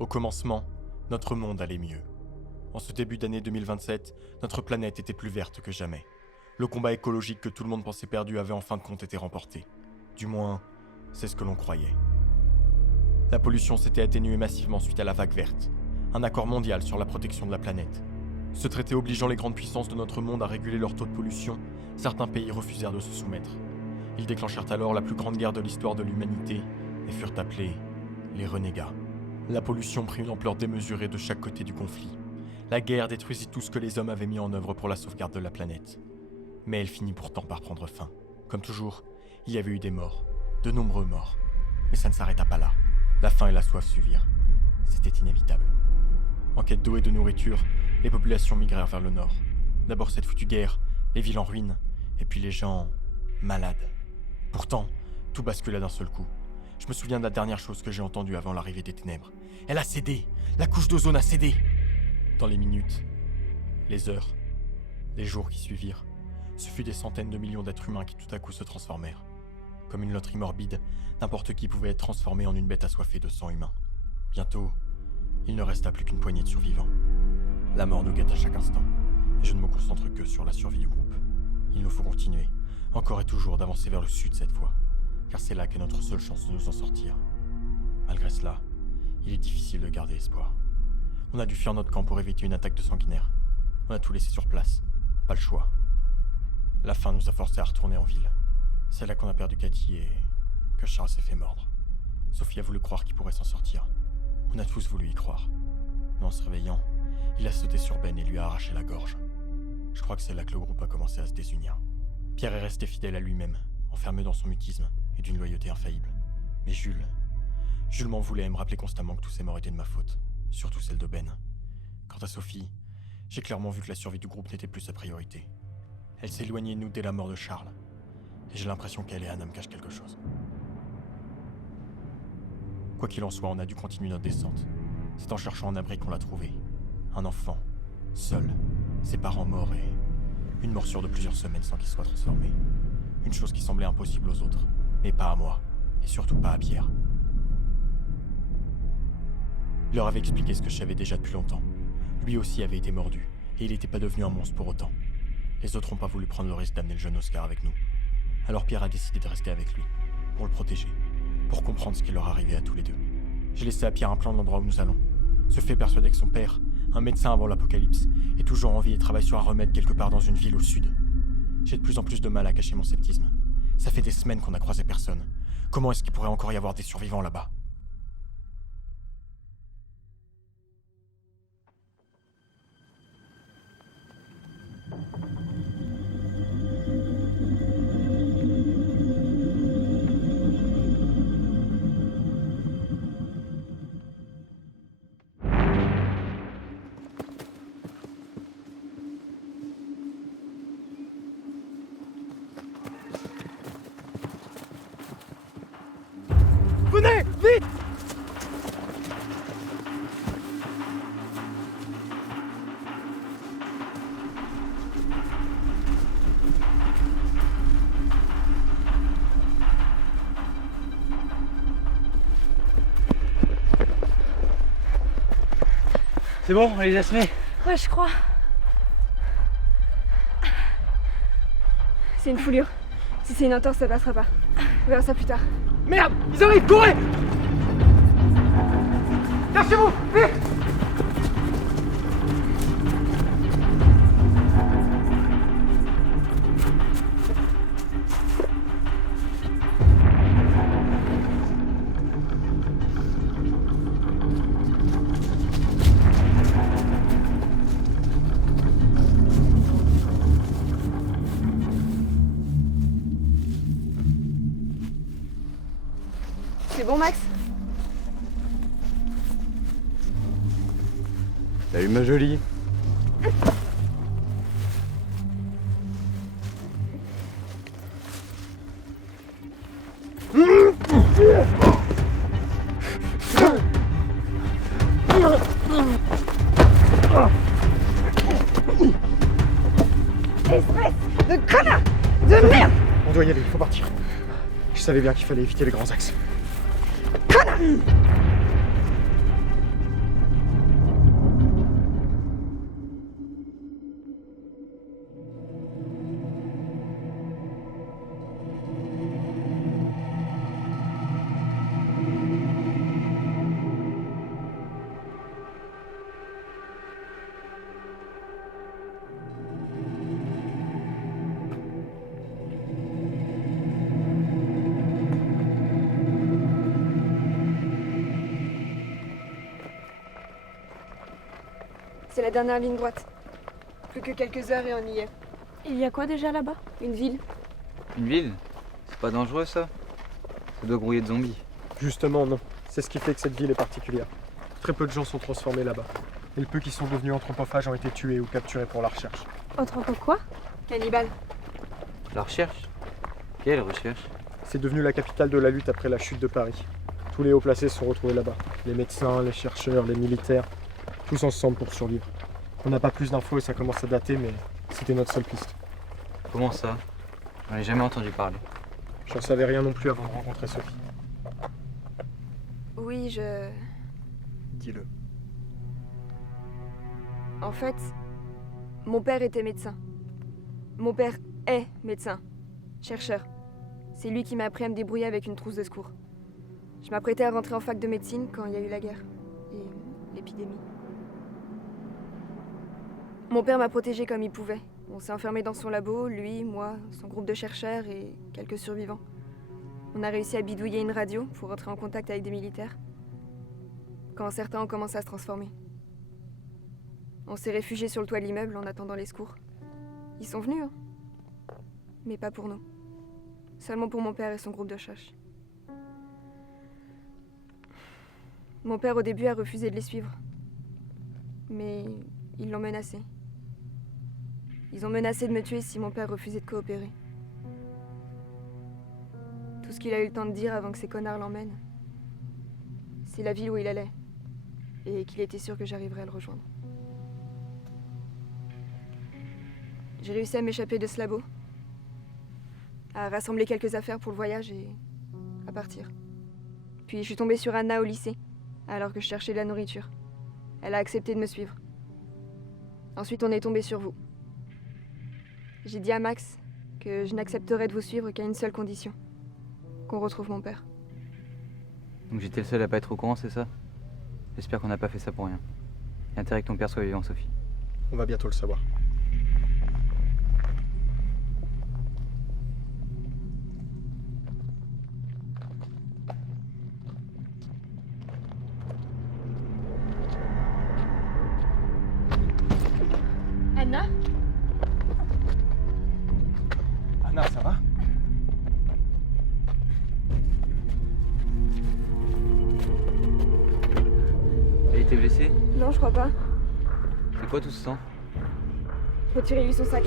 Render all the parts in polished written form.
Au commencement, notre monde allait mieux. En ce début d'année 2027, notre planète était plus verte que jamais. Le combat écologique que tout le monde pensait perdu avait en fin de compte été remporté. Du moins, c'est ce que l'on croyait. La pollution s'était atténuée massivement suite à la vague verte, un accord mondial sur la protection de la planète. Ce traité obligeant les grandes puissances de notre monde à réguler leur taux de pollution, certains pays refusèrent de se soumettre. Ils déclenchèrent alors la plus grande guerre de l'histoire de l'humanité et furent appelés les renégats. La pollution prit une ampleur démesurée de chaque côté du conflit. La guerre détruisit tout ce que les hommes avaient mis en œuvre pour la sauvegarde de la planète. Mais elle finit pourtant par prendre fin. Comme toujours, il y avait eu des morts, de nombreux morts. Mais ça ne s'arrêta pas là. La faim et la soif suivirent. C'était inévitable. En quête d'eau et de nourriture, les populations migrèrent vers le nord. D'abord cette foutue guerre, les villes en ruine, et puis les gens malades. Pourtant, tout bascula d'un seul coup. Je me souviens de la dernière chose que j'ai entendue avant l'arrivée des ténèbres. Elle a cédé. La couche d'ozone a cédé. Dans les minutes, les heures, les jours qui suivirent, ce fut des centaines de millions d'êtres humains qui tout à coup se transformèrent. Comme une loterie morbide, n'importe qui pouvait être transformé en une bête assoiffée de sang humain. Bientôt, il ne resta plus qu'une poignée de survivants. La mort nous guette à chaque instant, et je ne me concentre que sur la survie du groupe. Il nous faut continuer, encore et toujours, d'avancer vers le sud cette fois, car c'est là qu'est notre seule chance de nous en sortir. Malgré cela, il est difficile de garder espoir. On a dû fuir notre camp pour éviter une attaque de sanguinaires. On a tout laissé sur place, pas le choix. La faim nous a forcés à retourner en ville. C'est là qu'on a perdu Cathy et que Charles s'est fait mordre. Sophie a voulu croire qu'il pourrait s'en sortir. On a tous voulu y croire. Mais en se réveillant, il a sauté sur Ben et lui a arraché la gorge. Je crois que c'est là que le groupe a commencé à se désunir. Pierre est resté fidèle à lui-même, enfermé dans son mutisme et d'une loyauté infaillible. Mais Jules m'en voulait et me rappelait constamment que tous ces morts étaient de ma faute, surtout celle de Ben. Quant à Sophie, j'ai clairement vu que la survie du groupe n'était plus sa priorité. Elle s'est éloignée de nous dès la mort de Charles, et j'ai l'impression qu'elle et Anna me cachent quelque chose. Quoi qu'il en soit, on a dû continuer notre descente. C'est en cherchant un abri qu'on l'a trouvé. Un enfant, seul, ses parents morts et une morsure de plusieurs semaines sans qu'il soit transformé. Une chose qui semblait impossible aux autres, mais pas à moi, et surtout pas à Pierre. Il leur avait expliqué ce que je savais déjà depuis longtemps. Lui aussi avait été mordu, et il n'était pas devenu un monstre pour autant. Les autres n'ont pas voulu prendre le risque d'amener le jeune Oscar avec nous. Alors Pierre a décidé de rester avec lui, pour le protéger, pour comprendre ce qui leur arrivait à tous les deux. J'ai laissé à Pierre un plan de l'endroit où nous allons. Se fait persuader que son père, un médecin avant l'apocalypse, est toujours en vie et travaille sur un remède quelque part dans une ville au sud. J'ai de plus en plus de mal à cacher mon sceptisme. Ça fait des semaines qu'on n'a croisé personne. Comment est-ce qu'il pourrait encore y avoir des survivants là-bas ? Venez, vite! C'est bon, on les a semés? Ouais, je crois. C'est une foulure. Si c'est une entorse, ça passera pas. On verra ça plus tard. Merde, ils arrivent, courez! Cachez-vous, vite! C'est bon, Max? Salut ma jolie. Espèce de connard! De merde! On doit y aller, il faut partir. Je savais bien qu'il fallait éviter les grands axes. Connard! C'est la dernière ligne droite. Plus que quelques heures et on y est. Il y a quoi déjà là-bas? Une ville. Une ville? C'est pas dangereux ça? Ça doit grouiller de zombies. Justement, non. C'est ce qui fait que cette ville est particulière. Très peu de gens sont transformés là-bas. Et le peu qui sont devenus anthropophages ont été tués ou capturés pour la recherche. Autre que quoi? Cannibale. La recherche? Quelle recherche? C'est devenu la capitale de la lutte après la chute de Paris. Tous les hauts placés se sont retrouvés là-bas. Les médecins, les chercheurs, les militaires, tous ensemble pour survivre. On n'a pas plus d'infos et ça commence à dater, mais c'était notre seule piste. Comment ça? J'en ai jamais entendu parler. J'en savais rien non plus avant de rencontrer Sophie. Oui, je... Dis-le. En fait, mon père était médecin. Mon père est médecin. Chercheur. C'est lui qui m'a appris à me débrouiller avec une trousse de secours. Je m'apprêtais à rentrer en fac de médecine quand il y a eu la guerre. Et l'épidémie. Mon père m'a protégée comme il pouvait. On s'est enfermés dans son labo, lui, moi, son groupe de chercheurs et quelques survivants. On a réussi à bidouiller une radio pour rentrer en contact avec des militaires. Quand certains ont commencé à se transformer. On s'est réfugiés sur le toit de l'immeuble en attendant les secours. Ils sont venus, hein. Mais pas pour nous. Seulement pour mon père et son groupe de cherche. Mon père au début a refusé de les suivre. Mais ils l'ont menacé. Ils ont menacé de me tuer si mon père refusait de coopérer. Tout ce qu'il a eu le temps de dire avant que ces connards l'emmènent, c'est la ville où il allait. Et qu'il était sûr que j'arriverais à le rejoindre. J'ai réussi à m'échapper de ce labo, à rassembler quelques affaires pour le voyage et à partir. Puis je suis tombée sur Anna au lycée, alors que je cherchais de la nourriture. Elle a accepté de me suivre. Ensuite, on est tombé sur vous. J'ai dit à Max que je n'accepterais de vous suivre qu'à une seule condition. Qu'on retrouve mon père. Donc j'étais le seul à pas être au courant, c'est ça? J'espère qu'on n'a pas fait ça pour rien. Il y a intérêt que ton père soit vivant, Sophie. On va bientôt le savoir. Anna? Anna, ça va? Elle était blessée? Non, je crois pas. C'est quoi tout ce sang? Retirez-lui son sac.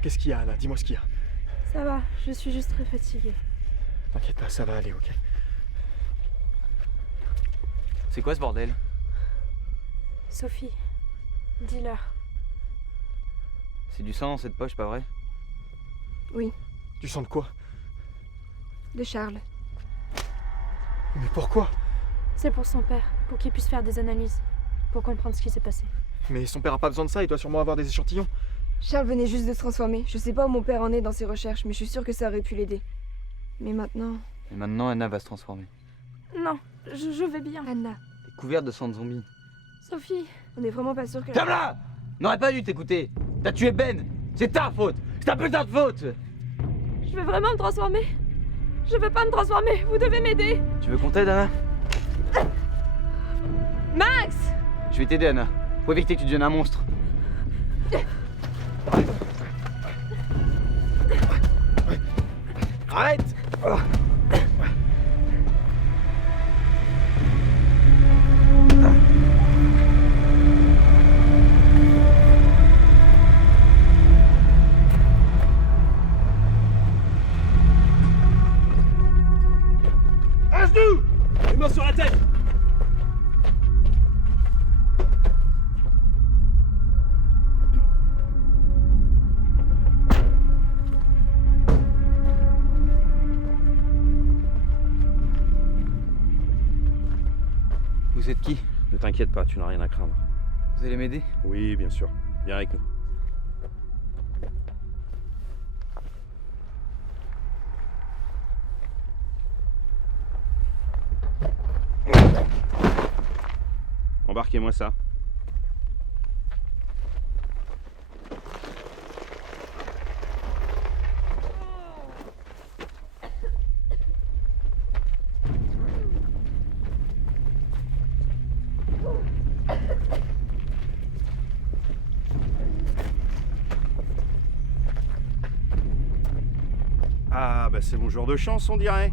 Qu'est-ce qu'il y a, Anna? Dis-moi ce qu'il y a. Ça va, je suis juste très fatiguée. T'inquiète pas, ça va aller, ok? C'est quoi ce bordel? Sophie, dis-leur. C'est du sang dans cette poche, pas vrai? Oui, Tu sens de quoi? de Charles. Mais pourquoi? C'est pour son père, pour qu'il puisse faire des analyses, pour comprendre ce qui s'est passé. Mais son père a pas besoin de ça, il doit sûrement avoir des échantillons. Charles venait juste de se transformer. Je sais pas où mon père en est dans ses recherches, mais je suis sûre que ça aurait pu l'aider. Mais maintenant... Et maintenant, Anna va se transformer. Non, je vais bien. Anna, Elle est couverte de sang de zombies. Sophie, on est vraiment pas sûr que... Ferme-la! N'aurais pas dû t'écouter. T'as tué Ben. C'est ta faute. C'est ta putain de faute. je vais vraiment me transformer. Je veux pas me transformer, vous devez m'aider. Tu veux qu'on t'aide, Anna? Max! Je vais t'aider, Anna. Faut éviter que tu deviennes un monstre. Arrête! À genoux! Les mains sur la tête! Vous êtes qui? Ne t'inquiète pas, tu n'as rien à craindre. Vous allez m'aider? Oui, bien sûr. Viens avec nous. Embarquez-moi ça. Ah bah c'est mon jour de chance, on dirait.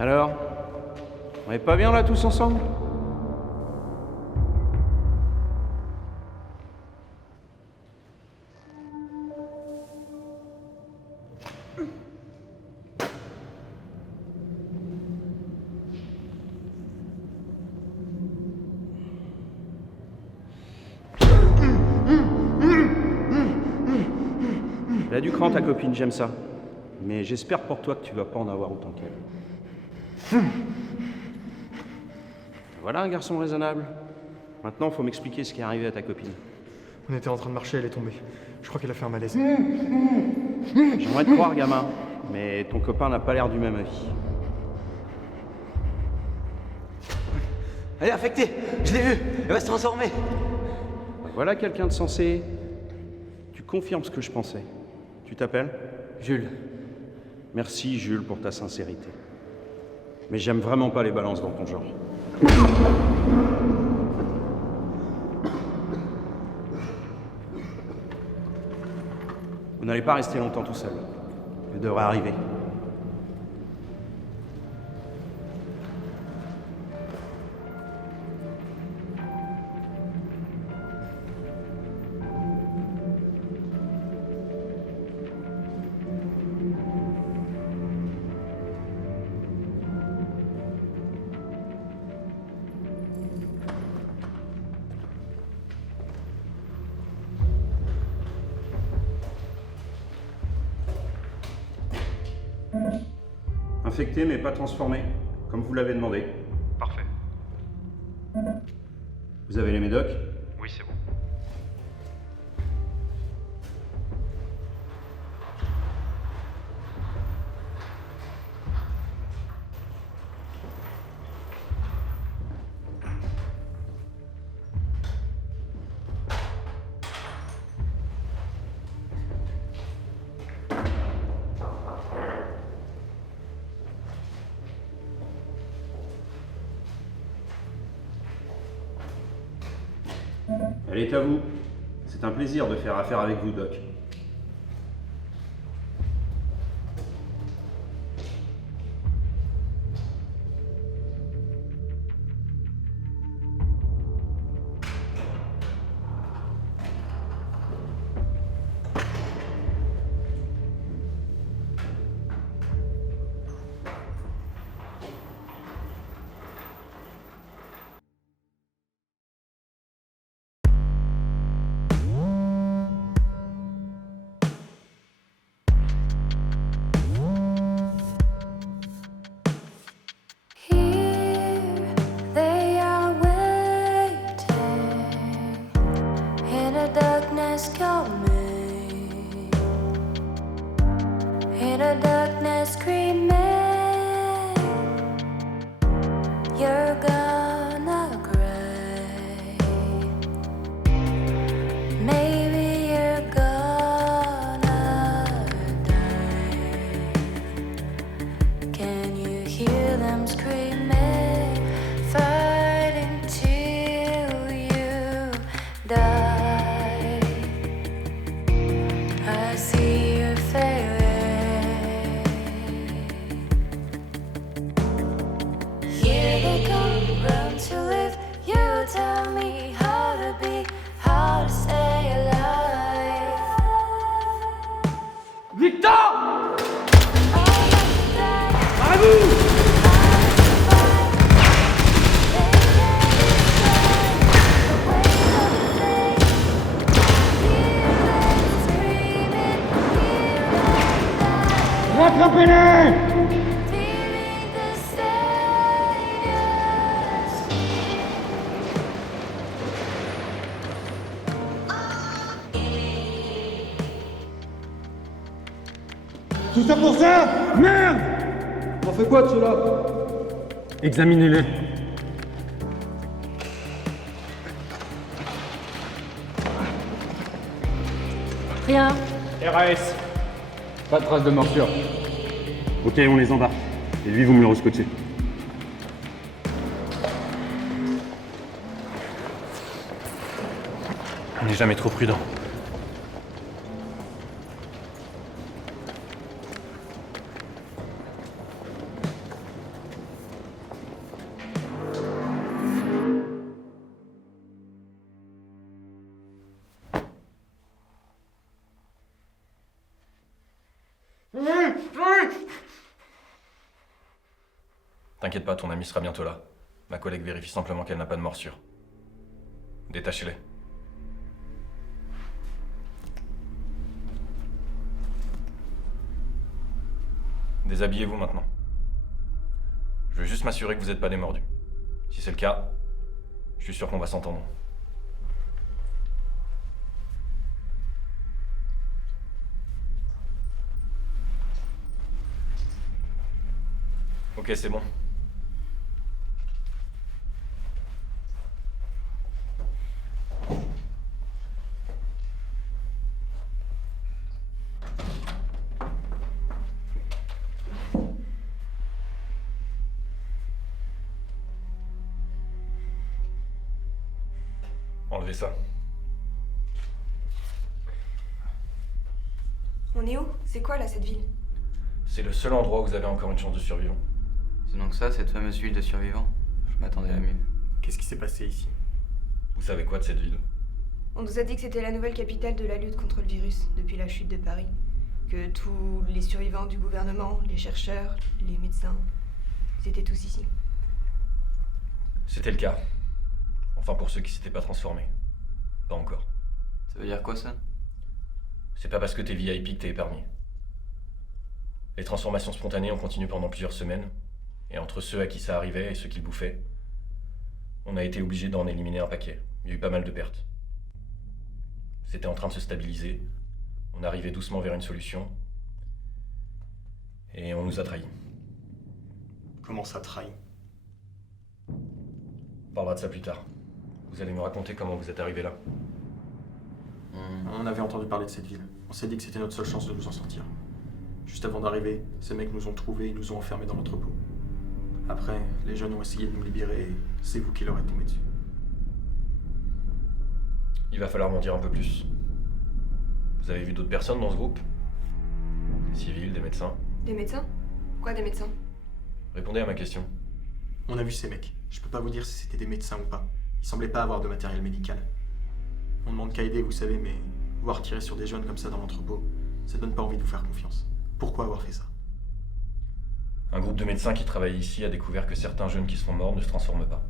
Alors, on est pas bien là tous ensemble? Elle a du cran ta copine, j'aime ça. Mais j'espère pour toi que tu vas pas en avoir autant qu'elle. Voilà un garçon raisonnable. Maintenant, faut m'expliquer ce qui est arrivé à ta copine. On était en train de marcher, elle est tombée. Je crois qu'elle a fait un malaise. J'aimerais te croire, gamin, mais ton copain n'a pas l'air du même avis. Elle est infectée, je l'ai vue, elle va se transformer. Voilà quelqu'un de sensé. Tu confirmes ce que je pensais. Tu t'appelles? Jules. Merci, Jules, pour ta sincérité. Mais j'aime vraiment pas les balances dans ton genre. Vous n'allez pas rester longtemps tout seul. Vous devrez arriver. Infecté mais pas transformé, comme vous l'avez demandé. Parfait. Vous avez les médocs? Oui, c'est bon. Elle est à vous. C'est un plaisir de faire affaire avec vous, Doc. Here they are waiting in a darkness coming, in a darkness screaming, you're gonna cry, maybe you're gonna die. Can you hear them screaming, fighting till you die? I see your failing. Here they come, run to live. You tell me how to be, how to stay alive. Victor! Feeling the same. Tout ça pour ça? Merde! On fait quoi de cela? Examinez-les. Rien. RAS. Pas de trace de morsure. Ok, on les embarque. Et lui, vous me le rescotchez. On n'est jamais trop prudent. T'inquiète pas, ton ami sera bientôt là. Ma collègue vérifie simplement qu'elle n'a pas de morsure. Détachez-les. Déshabillez-vous maintenant. Je veux juste m'assurer que vous n'êtes pas des mordus. Si c'est le cas, je suis sûr qu'on va s'entendre. Ok, c'est bon. Enlevez ça. On est où? C'est quoi là cette ville? C'est le seul endroit où vous avez encore une chance de survivre. C'est donc ça, cette fameuse ville de survivants? Je m'attendais à mieux. Qu'est-ce qui s'est passé ici? Vous savez quoi de cette ville? On nous a dit que c'était la nouvelle capitale de la lutte contre le virus depuis la chute de Paris. Que tous les survivants du gouvernement, les chercheurs, les médecins, ils étaient tous ici. C'était le cas. Enfin pour ceux qui s'étaient pas transformés. Pas encore. Ça veut dire quoi, ça? C'est pas parce que t'es VIP que t'es épargné. Les transformations spontanées ont continué pendant plusieurs semaines, et entre ceux à qui ça arrivait et ceux qui le bouffaient, on a été obligé d'en éliminer un paquet. Il y a eu pas mal de pertes. C'était en train de se stabiliser, on arrivait doucement vers une solution, et on nous a trahis. Comment ça trahit? On parlera de ça plus tard. Vous allez me raconter comment vous êtes arrivé là. On avait entendu parler de cette ville. On s'est dit que c'était notre seule chance de nous en sortir. Juste avant d'arriver, ces mecs nous ont trouvés et nous ont enfermés dans l'entrepôt. Après, les jeunes ont essayé de nous libérer et c'est vous qui leur êtes tombé dessus. Il va falloir m'en dire un peu plus. Vous avez vu d'autres personnes dans ce groupe? Des civils, des médecins? Des médecins? Quoi des médecins? Répondez à ma question. On a vu ces mecs. Je peux pas vous dire si c'était des médecins ou pas. Ils semblaient pas avoir de matériel médical. On demande qu'à aider, vous savez, mais voir tirer sur des jeunes comme ça dans l'entrepôt, ça donne pas envie de vous faire confiance. Pourquoi avoir fait ça? Un groupe de médecins qui travaille ici a découvert que certains jeunes qui se font morts ne se transforment pas.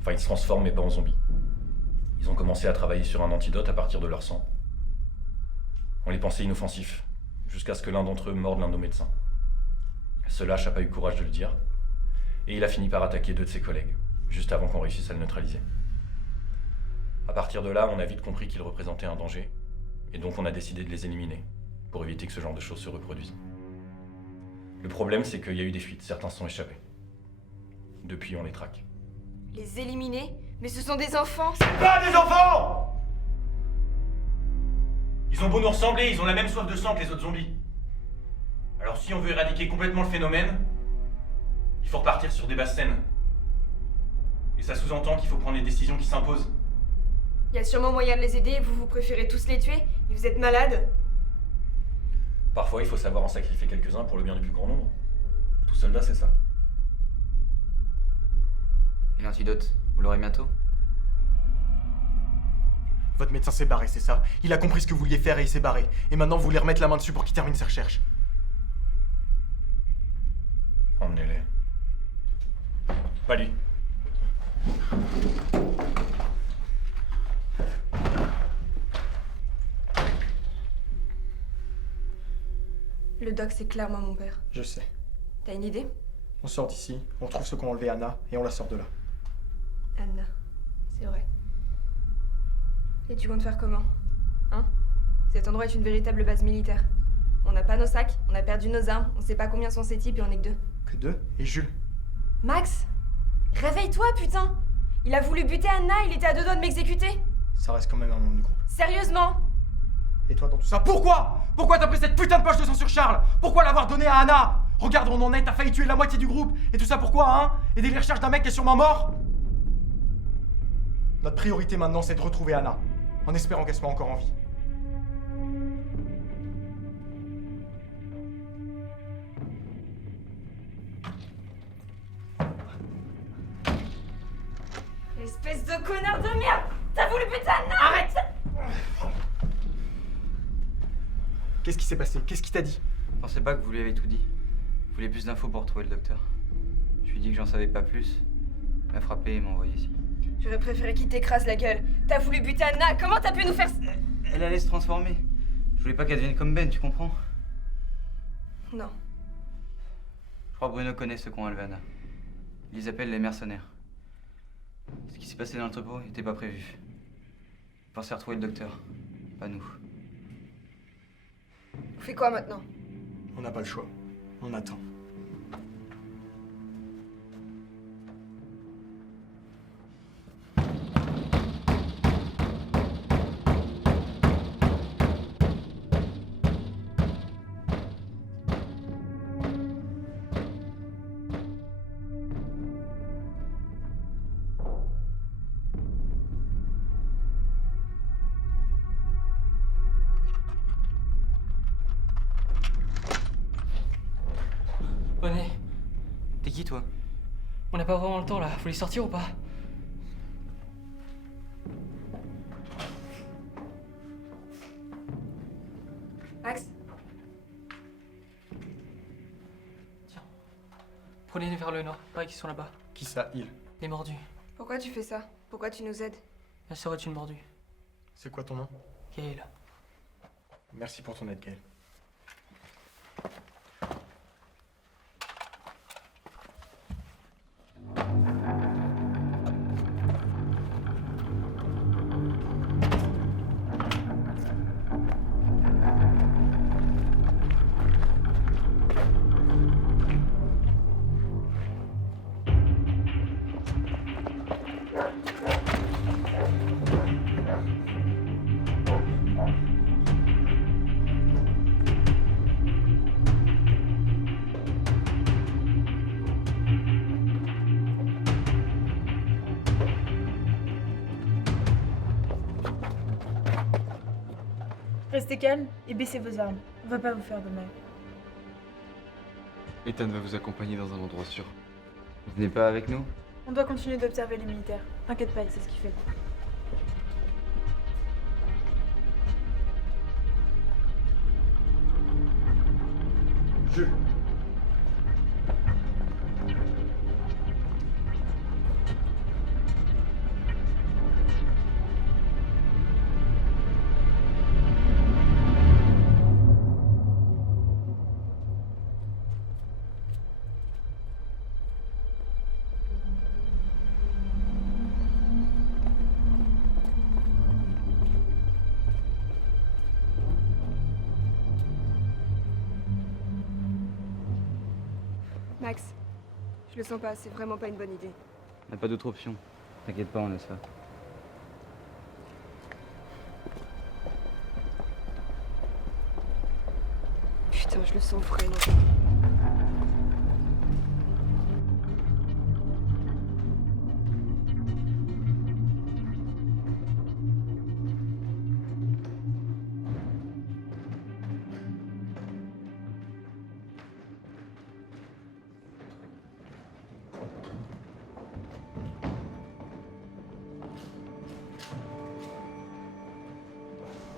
Enfin, ils se transforment mais pas en zombies. Ils ont commencé à travailler sur un antidote à partir de leur sang. On les pensait inoffensifs, jusqu'à ce que l'un d'entre eux morde l'un de nos médecins. Ce lâche n'a pas eu le courage de le dire, et il a fini par attaquer 2 de ses collègues, juste avant qu'on réussisse à le neutraliser. À partir de là, on a vite compris qu'ils représentaient un danger, et donc on a décidé de les éliminer, pour éviter que ce genre de choses se reproduisent. Le problème, c'est qu'il y a eu des fuites, certains se sont échappés. Depuis, on les traque. Les éliminer? Mais ce sont des enfants! Pas des enfants! Ils ont beau nous ressembler, ils ont la même soif de sang que les autres zombies. Alors si on veut éradiquer complètement le phénomène, il faut repartir sur des bases saines. Et ça sous-entend qu'il faut prendre les décisions qui s'imposent. Il y a sûrement moyen de les aider, vous préférez tous les tuer? Et vous êtes malades? Parfois, il faut savoir en sacrifier quelques-uns pour le bien du plus grand nombre. Tout soldat, c'est ça. Et l'antidote, vous l'aurez bientôt? Votre médecin s'est barré, c'est ça? Il a compris ce que vous vouliez faire et il s'est barré. Et maintenant, vous voulez remettre la main dessus pour qu'il termine ses recherches. Emmenez-les. Pas lui. Le doc, c'est clairement mon père. Je sais. T'as une idée? On sort d'ici, on trouve ceux qui ont enlevé Anna et on la sort de là. Anna, c'est vrai. Et tu comptes faire comment? Hein? Cet endroit est une véritable base militaire. On n'a pas nos sacs, on a perdu nos armes, on sait pas combien sont ces types et on est que 2. Que 2? Et Jules? Max, réveille-toi, putain! Il a voulu buter Anna, il était à 2 doigts de m'exécuter! Ça reste quand même un membre du groupe. Sérieusement? Et toi dans tout ça, Pourquoi t'as pris cette putain de poche de sang sur Charles? Pourquoi l'avoir donné à Anna? Regarde où on en est, t'as failli tuer la moitié du groupe. Et tout ça pourquoi, hein? Aider les recherches d'un mec qui est sûrement mort? Notre priorité maintenant, c'est de retrouver Anna, en espérant qu'elle soit encore en vie. Espèce de connard de merde! T'as voulu buter Anna! Arrête! qu'est-ce qui s'est passé? Qu'est-ce qu'il t'a dit? Je pensais pas que vous lui avez tout dit. Je voulais plus d'infos pour trouver le docteur. Je lui ai dit que j'en savais pas plus. Il m'a frappé et m'a envoyé ici. J'aurais préféré qu'il t'écrase la gueule. T'as voulu buter Anna, comment t'as pu nous faire... Elle allait se transformer. Je voulais pas qu'elle devienne comme Ben, tu comprends? Non. Je crois que Bruno connaît ceux qui ont enlevé Anna. Il les appelle les mercenaires. Ce qui s'est passé dans l'entrepôt n'était pas prévu. Il pensait retrouver le docteur, pas nous. On fait quoi maintenant? On n'a pas le choix. On attend. Venez, T'es qui toi? on n'a pas vraiment le temps là, faut les sortir ou pas? Max, Tiens, prenez-les vers le nord, pareil qu'ils sont là-bas. Qui ça, il? Les mordus. pourquoi tu fais ça? Pourquoi tu nous aides? La sœur est une mordue. C'est quoi ton nom? Gaël. Merci pour ton aide, Gaël. Restez calme et baissez vos armes. On va pas vous faire de mal. Ethan va vous accompagner dans un endroit sûr. Vous venez pas avec nous? On doit continuer d'observer les militaires. T'inquiète pas, il sait ce qu'il fait. Jules. Max, je le sens pas, c'est vraiment pas une bonne idée. On n'a pas d'autre option. T'inquiète pas, on laisse ça. Putain, je le sens vraiment.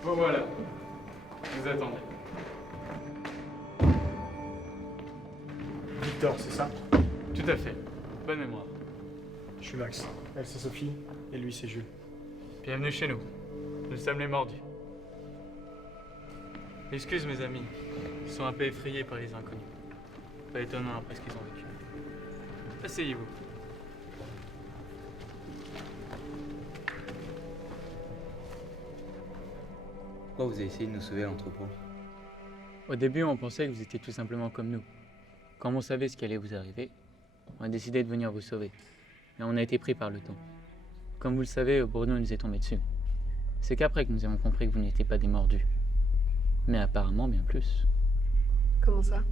Bon voilà, vous attendez. Victor, c'est ça? Tout à fait, bonne mémoire. Je suis Max. Elle, c'est Sophie. Et lui, c'est Jules. Bienvenue chez nous, nous sommes les mordus. Excuse mes amis, ils sont un peu effrayés par les inconnus. Pas étonnant après ce qu'ils ont vécu. Asseyez-vous. Pourquoi vous avez essayé de nous sauver à l'entrepôt? Au début, on pensait que vous étiez tout simplement comme nous. Comme on savait ce qui allait vous arriver, on a décidé de venir vous sauver. Mais on a été pris par le temps. Comme vous le savez, Bruno nous est tombé dessus. C'est qu'après que nous avons compris que vous n'étiez pas des mordus. Mais apparemment bien plus. Comment ça?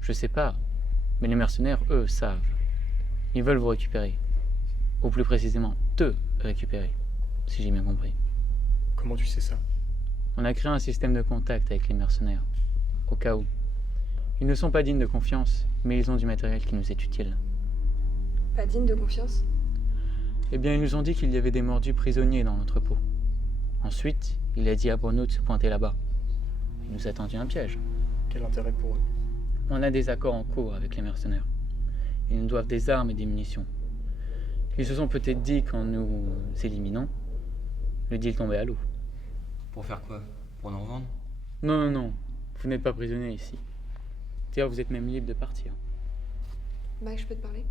Je sais pas, mais les mercenaires, eux, savent. Ils veulent vous récupérer. Ou plus précisément, te récupérer, si j'ai bien compris. Comment tu sais ça? On a créé un système de contact avec les mercenaires, au cas où. Ils ne sont pas dignes de confiance, mais ils ont du matériel qui nous est utile. Pas digne de confiance? Eh bien, ils nous ont dit qu'il y avait des mordus prisonniers dans l'entrepôt. Ensuite, il a dit à Bruno de se pointer là-bas. Il nous a tendu un piège. Quel intérêt pour eux? On a des accords en cours avec les mercenaires. Ils nous doivent des armes et des munitions. Ils se sont peut-être dit qu'en nous éliminant, le deal tombait à l'eau. Pour faire quoi? Pour nous revendre? Non, non, non. Vous n'êtes pas prisonnier ici. D'ailleurs, vous êtes même libre de partir. Max, je peux te parler?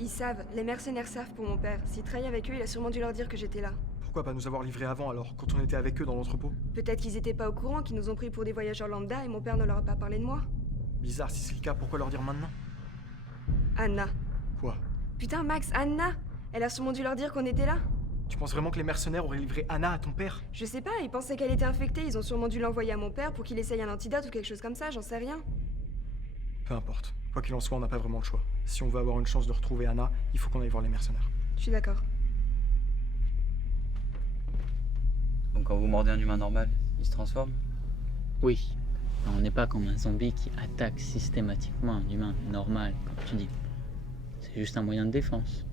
Ils savent, les mercenaires savent pour mon père. S'il travaillait avec eux, il a sûrement dû leur dire que j'étais là. Pourquoi pas nous avoir livrés avant alors, quand on était avec eux dans l'entrepôt? Peut-être qu'ils étaient pas au courant, qu'ils nous ont pris pour des voyageurs lambda et mon père ne leur a pas parlé de moi. Bizarre, si c'est le cas, pourquoi leur dire maintenant? Anna. Quoi? Putain, Max, Anna! Elle a sûrement dû leur dire qu'on était là. Tu penses vraiment que les mercenaires auraient livré Anna à ton père? Je sais pas, ils pensaient qu'elle était infectée, ils ont sûrement dû l'envoyer à mon père pour qu'il essaye un antidote ou quelque chose comme ça, j'en sais rien. Peu importe. Quoi qu'il en soit, on n'a pas vraiment le choix. Si on veut avoir une chance de retrouver Anna, il faut qu'on aille voir les mercenaires. Je suis d'accord. Donc quand vous mordez un humain normal, il se transforme? Oui. On n'est pas comme un zombie qui attaque systématiquement un humain normal, comme tu dis. C'est juste un moyen de défense.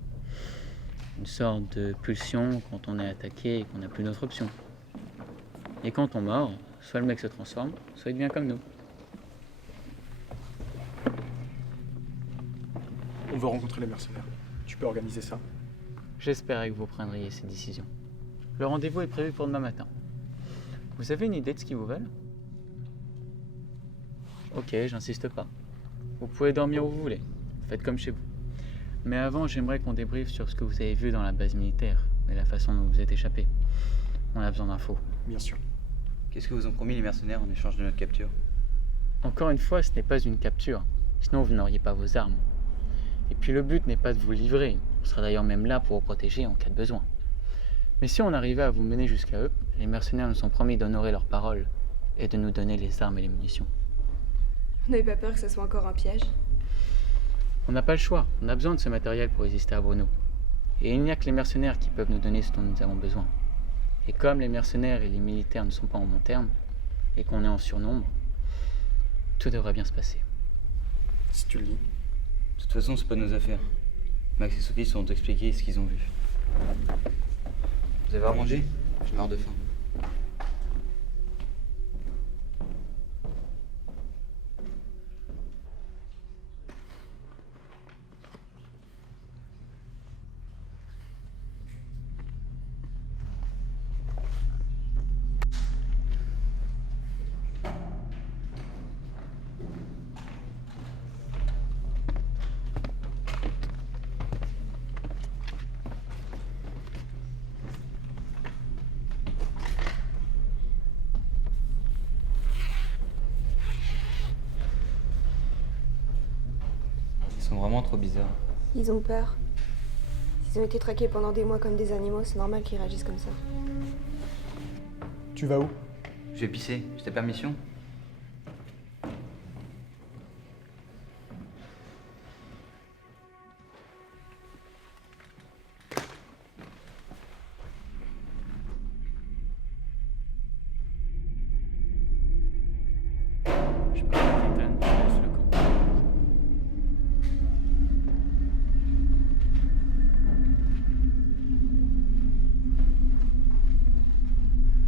Une sorte de pulsion quand on est attaqué et qu'on n'a plus d'autre option. Et quand on mord, soit le mec se transforme, soit il devient comme nous. On veut rencontrer les mercenaires. Tu peux organiser ça? J'espérais que vous prendriez ces décisions. Le rendez-vous est prévu pour demain matin. Vous avez une idée de ce qu'ils vous veulent? Ok, j'insiste pas. Vous pouvez dormir où vous voulez. Faites comme chez vous. Mais avant, j'aimerais qu'on débriefe sur ce que vous avez vu dans la base militaire et la façon dont vous êtes échappé. On a besoin d'infos. Bien sûr. Qu'est-ce que vous ont promis les mercenaires en échange de notre capture? Encore une fois, ce n'est pas une capture. Sinon, vous n'auriez pas vos armes. Et puis le but n'est pas de vous livrer. On sera d'ailleurs même là pour vous protéger en cas de besoin. Mais si on arrivait à vous mener jusqu'à eux, les mercenaires nous ont promis d'honorer leurs paroles et de nous donner les armes et les munitions. On n'avait pas peur que ce soit encore un piège? On n'a pas le choix. On a besoin de ce matériel pour résister à Bruno. Et il n'y a que les mercenaires qui peuvent nous donner ce dont nous avons besoin. Et comme les mercenaires et les militaires ne sont pas en bon terme, et qu'on est en surnombre, tout devrait bien se passer. Si tu le dis. De toute façon, c'est pas nos affaires. Max et Sophie sont expliqués ce qu'ils ont vu. Vous avez à manger? Je meurs de faim. Ils sont vraiment trop bizarres. Ils ont peur. S'ils ont été traqués pendant des mois comme des animaux, c'est normal qu'ils réagissent comme ça. Tu vas où? Je vais pisser. J'ai ta permission? Je parle à Ethan, je laisse le camp.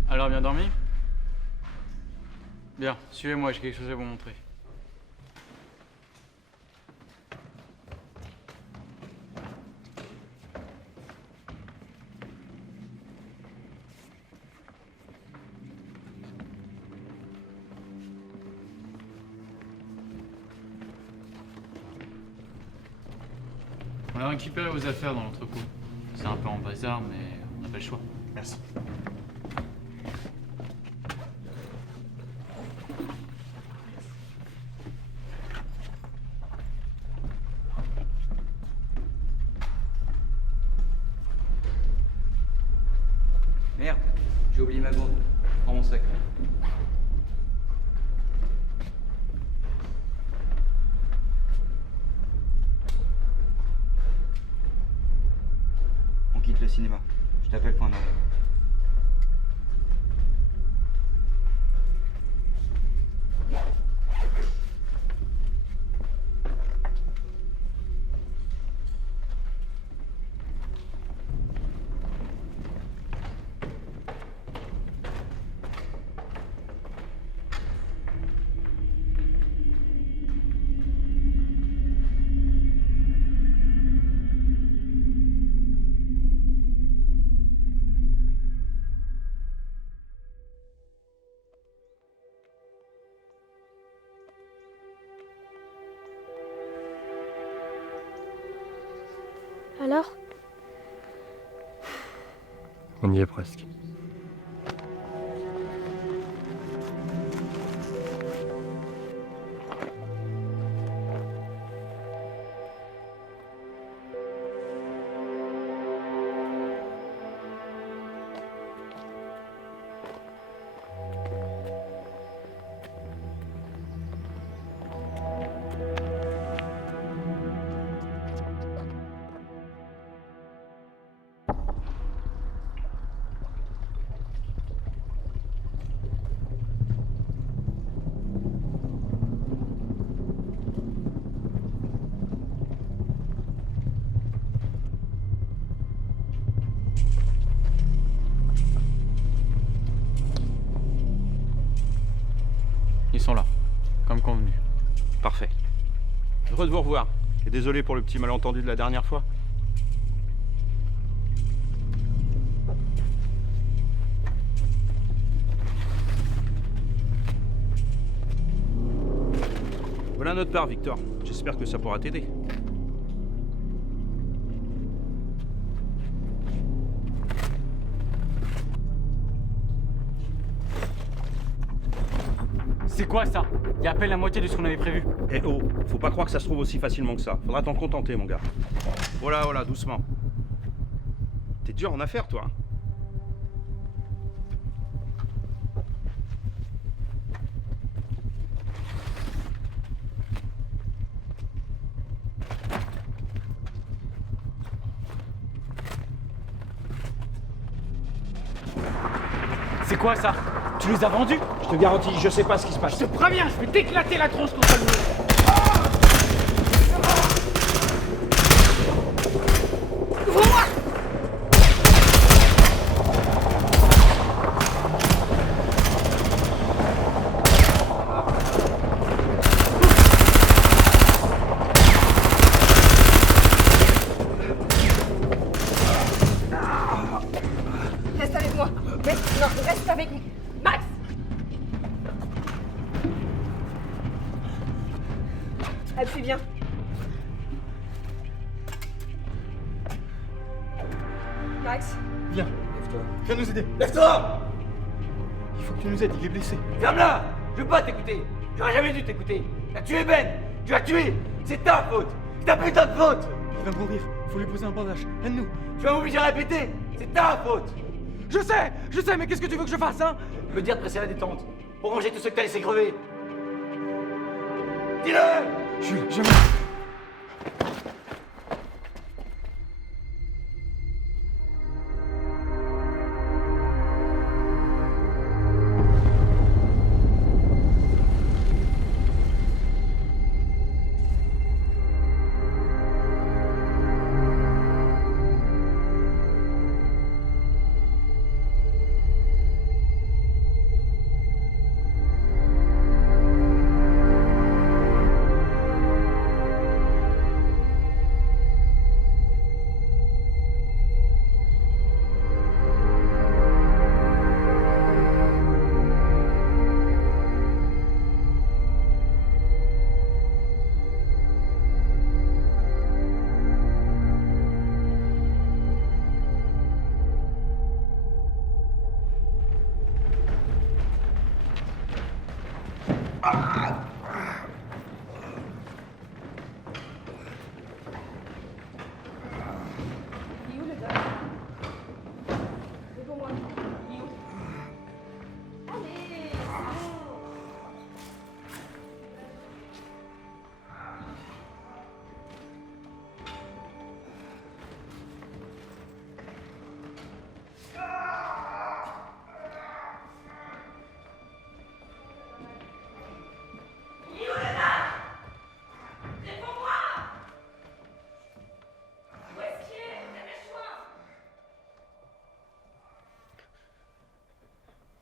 Alors, bien dormi? Bien, suivez-moi, j'ai quelque chose à vous montrer. va récupérer vos affaires dans l'entrepôt. C'est un peu en bazar, mais on n'a pas le choix. Merci. Merde, j'ai oublié ma gourde. Prends mon sac. On quitte le cinéma. Je t'appelle quand on arrive. Alors? On y est presque. Ils sont là, comme convenu. Parfait. Heureux de vous revoir. Et désolé pour le petit malentendu de la dernière fois. Voilà notre part, Victor. J'espère que ça pourra t'aider. C'est quoi ça? Il y a à peine la moitié de ce qu'on avait prévu. Eh oh, faut pas croire que ça se trouve aussi facilement que ça. Faudra t'en contenter, mon gars. Voilà, doucement. T'es dur en affaires, toi. C'est quoi ça? Tu les as vendus? Je te garantis, je sais pas ce qui se passe. Je te préviens, je vais t'éclater la tronche contre le mur. Reste avec moi. Non, reste avec moi. Max! Appuie bien. Max? Viens, lève-toi. Viens nous aider. Lève-toi! Il faut que tu nous aides, il est blessé. Ferme-la! Je veux pas t'écouter. J'aurais jamais dû t'écouter. Tu as tué Ben! Tu l'as tué! C'est ta faute! C'est ta putain de faute! Il va mourir. Faut lui poser un bandage. Aide-nous. Tu vas m'obliger à répéter! C'est ta faute! Je sais, mais qu'est-ce que tu veux que je fasse, hein? Je veux dire de presser la détente. Pour ranger tous ceux que t'as laissé crever. Dis-le! Jules, jamais. Il est où le gars? Réponds-moi. Il est où? Allez!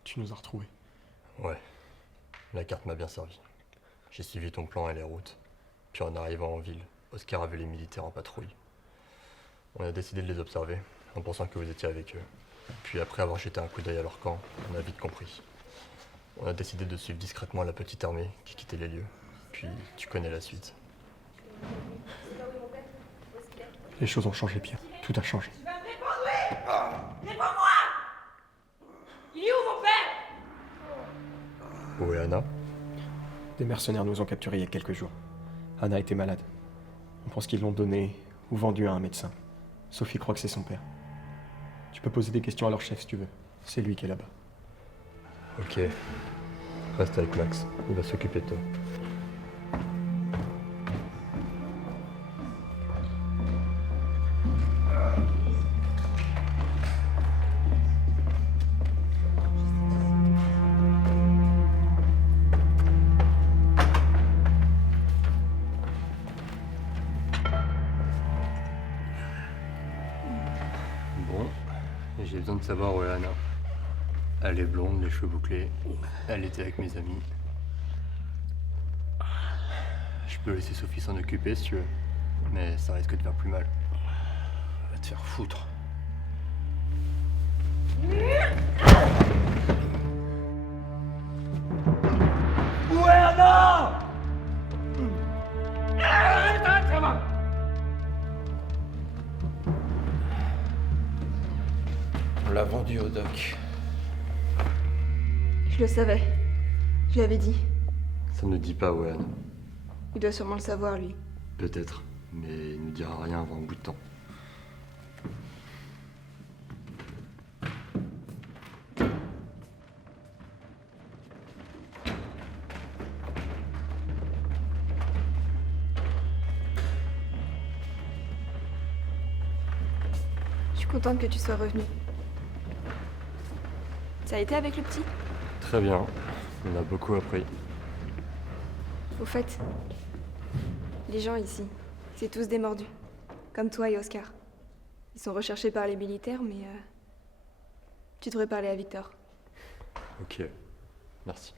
Tu nous as retrouvés. Ouais, la carte m'a bien servi. J'ai suivi ton plan et les routes. Puis en arrivant en ville, Oscar a vu les militaires en patrouille. On a décidé de les observer, en pensant que vous étiez avec eux. Puis après avoir jeté un coup d'œil à leur camp, on a vite compris. On a décidé de suivre discrètement la petite armée qui quittait les lieux. Puis tu connais la suite. Les choses ont changé, Pierre. Tout a changé. Tu vas me répondre, oui! Réponds-moi! Il est où mon père? Où est Anna? Des mercenaires nous ont capturés il y a quelques jours. Anna était malade. On pense qu'ils l'ont donnée ou vendue à un médecin. Sophie croit que c'est son père. Tu peux poser des questions à leur chef si tu veux. C'est lui qui est là-bas. Ok. Reste avec Max. Il va s'occuper de toi. Bon, j'ai besoin de savoir où est Anna. Elle est blonde, les cheveux bouclés. Elle était avec mes amis. Je peux laisser Sophie s'en occuper si tu veux, mais ça risque de faire plus mal. Va te faire foutre. Où est Anna? Arrête, ça va. On l'a vendu au doc. Je le savais. Je l'avais dit. Ça ne dit pas où est Anna. Il doit sûrement le savoir, lui. Peut-être, mais il ne dira rien avant un bout de temps. Je suis contente que tu sois revenu. Ça a été avec le petit? Très bien, on a beaucoup appris. Au fait, les gens ici, c'est tous des mordus. Comme toi et Oscar. Ils sont recherchés par les militaires, mais tu devrais parler à Victor. Ok, merci.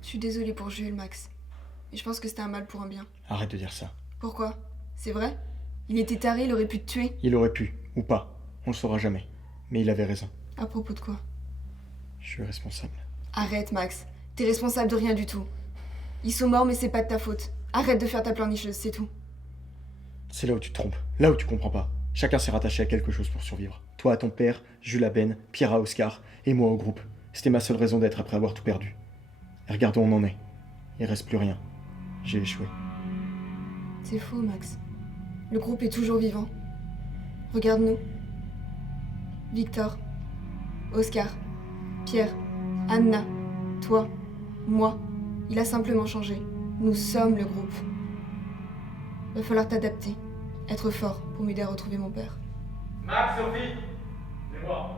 Je suis désolée pour Jules, Max. Mais je pense que c'était un mal pour un bien. Arrête de dire ça. Pourquoi? C'est vrai? Il était taré, il aurait pu te tuer. Il aurait pu, ou pas. On le saura jamais. Mais il avait raison. À propos de quoi? Je suis responsable. Arrête, Max. T'es responsable de rien du tout. Ils sont morts, mais c'est pas de ta faute. Arrête de faire ta pleurnicheuse, c'est tout. C'est là où tu te trompes. Là où tu comprends pas. Chacun s'est rattaché à quelque chose pour survivre. Toi à ton père, Jules à Ben, Pierre à Oscar, et moi au groupe. C'était ma seule raison d'être après avoir tout perdu. Et regarde où on en est. Il reste plus rien. J'ai échoué. C'est faux, Max. Le groupe est toujours vivant. Regarde-nous. Victor, Oscar, Pierre, Anna, toi, moi. Il a simplement changé. Nous sommes le groupe. Va falloir t'adapter. Être fort pour m'aider à retrouver mon père. Max, Sophie, c'est moi.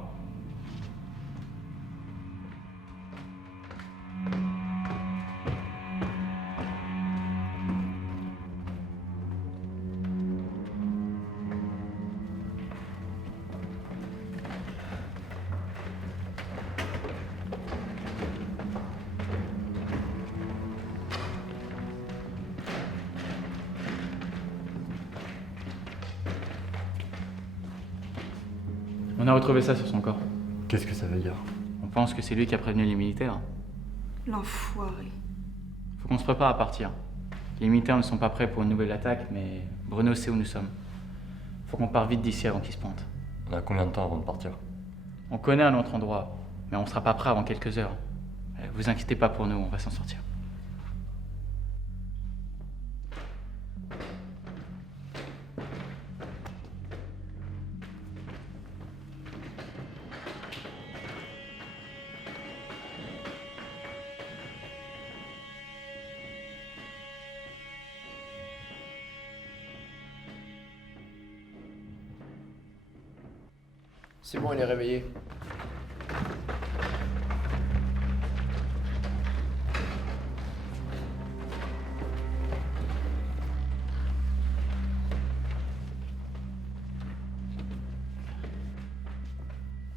a retrouvé ça sur son corps. Qu'est-ce que ça veut dire? On pense que c'est lui qui a prévenu les militaires. L'enfoiré. Faut qu'on se prépare à partir. Les militaires ne sont pas prêts pour une nouvelle attaque, mais Bruno sait où nous sommes. Faut qu'on parte vite d'ici avant qu'il se pointe. On a combien de temps avant de partir? On connaît un autre endroit, mais on sera pas prêt avant quelques heures. Vous inquiétez pas pour nous, on va s'en sortir. C'est bon, il est réveillé.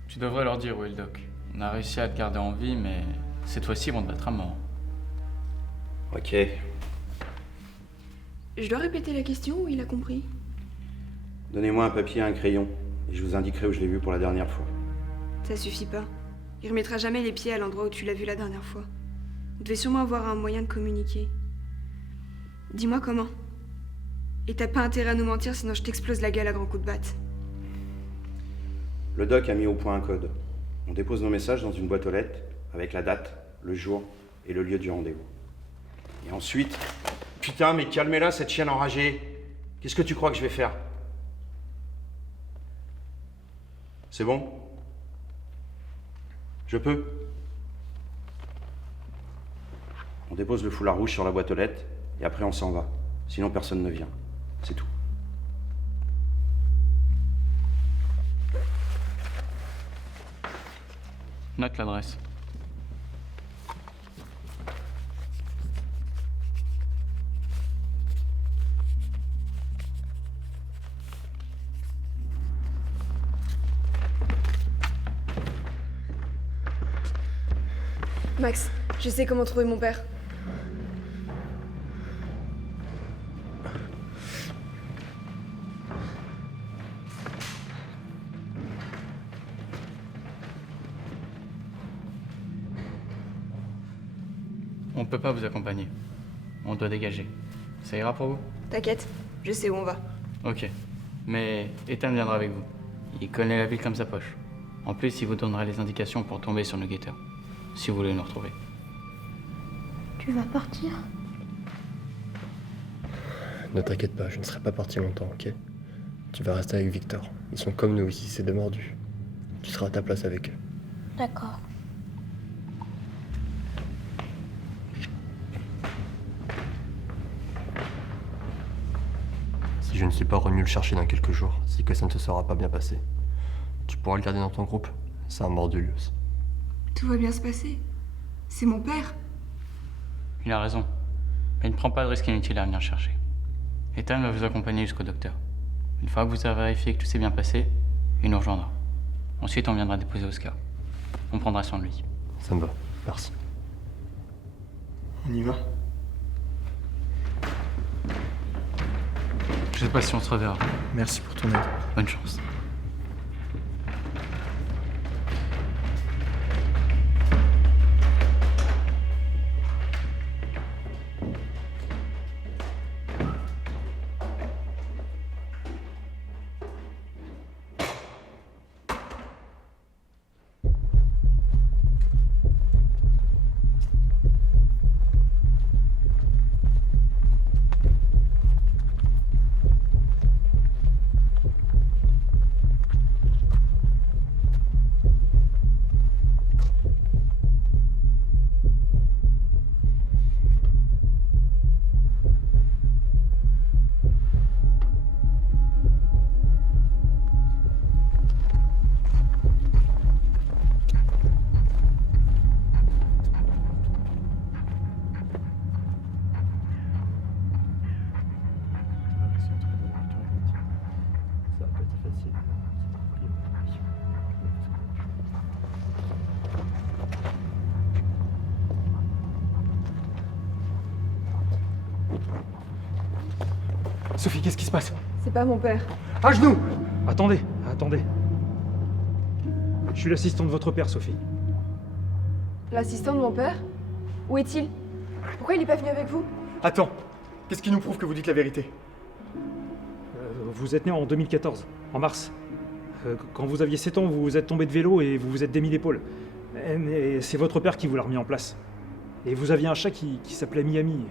Tu devrais leur dire où est le doc. On a réussi à te garder en vie, mais cette fois-ci, ils vont te battre à mort. Ok. Je dois répéter la question ou il a compris? Donnez-moi un papier et un crayon, et je vous indiquerai où je l'ai vu pour la dernière fois. Ça suffit pas. Il remettra jamais les pieds à l'endroit où tu l'as vu la dernière fois. On devait sûrement avoir un moyen de communiquer. Dis-moi comment. Et t'as pas intérêt à nous mentir, sinon je t'explose la gueule à grands coups de batte. Le doc a mis au point un code. On dépose nos messages dans une boîte aux lettres, avec la date, le jour et le lieu du rendez-vous. Et ensuite... Putain, mais calmez-la, cette chienne enragée. Qu'est-ce que tu crois que je vais faire? C'est bon? Je peux? On dépose le foulard rouge sur la boîte aux lettres, et après on s'en va. Sinon personne ne vient. C'est tout. Note l'adresse. Max, je sais comment trouver mon père. On peut pas vous accompagner. On doit dégager. Ça ira pour vous? T'inquiète, je sais où on va. Ok. Mais Ethan viendra avec vous. Il connaît la ville comme sa poche. En plus, il vous donnera les indications pour tomber sur nos guetteurs. Si vous voulez nous retrouver. Tu vas partir? Ne t'inquiète pas, je ne serai pas parti longtemps, ok? Tu vas rester avec Victor. Ils sont comme nous ici, c'est des mordus. Tu seras à ta place avec eux. D'accord. Si je ne suis pas revenu le chercher dans quelques jours, c'est que ça ne se sera pas bien passé. Tu pourras le garder dans ton groupe. C'est un mordu, lui aussi. Tout va bien se passer. C'est mon père. Il a raison. Mais ne prends pas de risque inutile à venir chercher. Ethan va vous accompagner jusqu'au docteur. Une fois que vous avez vérifié que tout s'est bien passé, il nous rejoindra. Ensuite, on viendra déposer Oscar. On prendra soin de lui. Ça me va, merci. On y va? Je sais pas si on se reverra. Merci pour ton aide. Bonne chance. Sophie, qu'est-ce qui se passe? C'est pas mon père. À genoux! Attendez, attendez. Je suis l'assistant de votre père, Sophie. L'assistant de mon père? Où est-il? Pourquoi il n'est pas venu avec vous? Attends, qu'est-ce qui nous prouve que vous dites la vérité? Vous êtes né en 2014, en mars. Quand vous aviez 7 ans, vous êtes tombé de vélo et vous vous êtes démis l'épaule. Mais c'est votre père qui vous l'a remis en place. Et vous aviez un chat qui s'appelait Miami,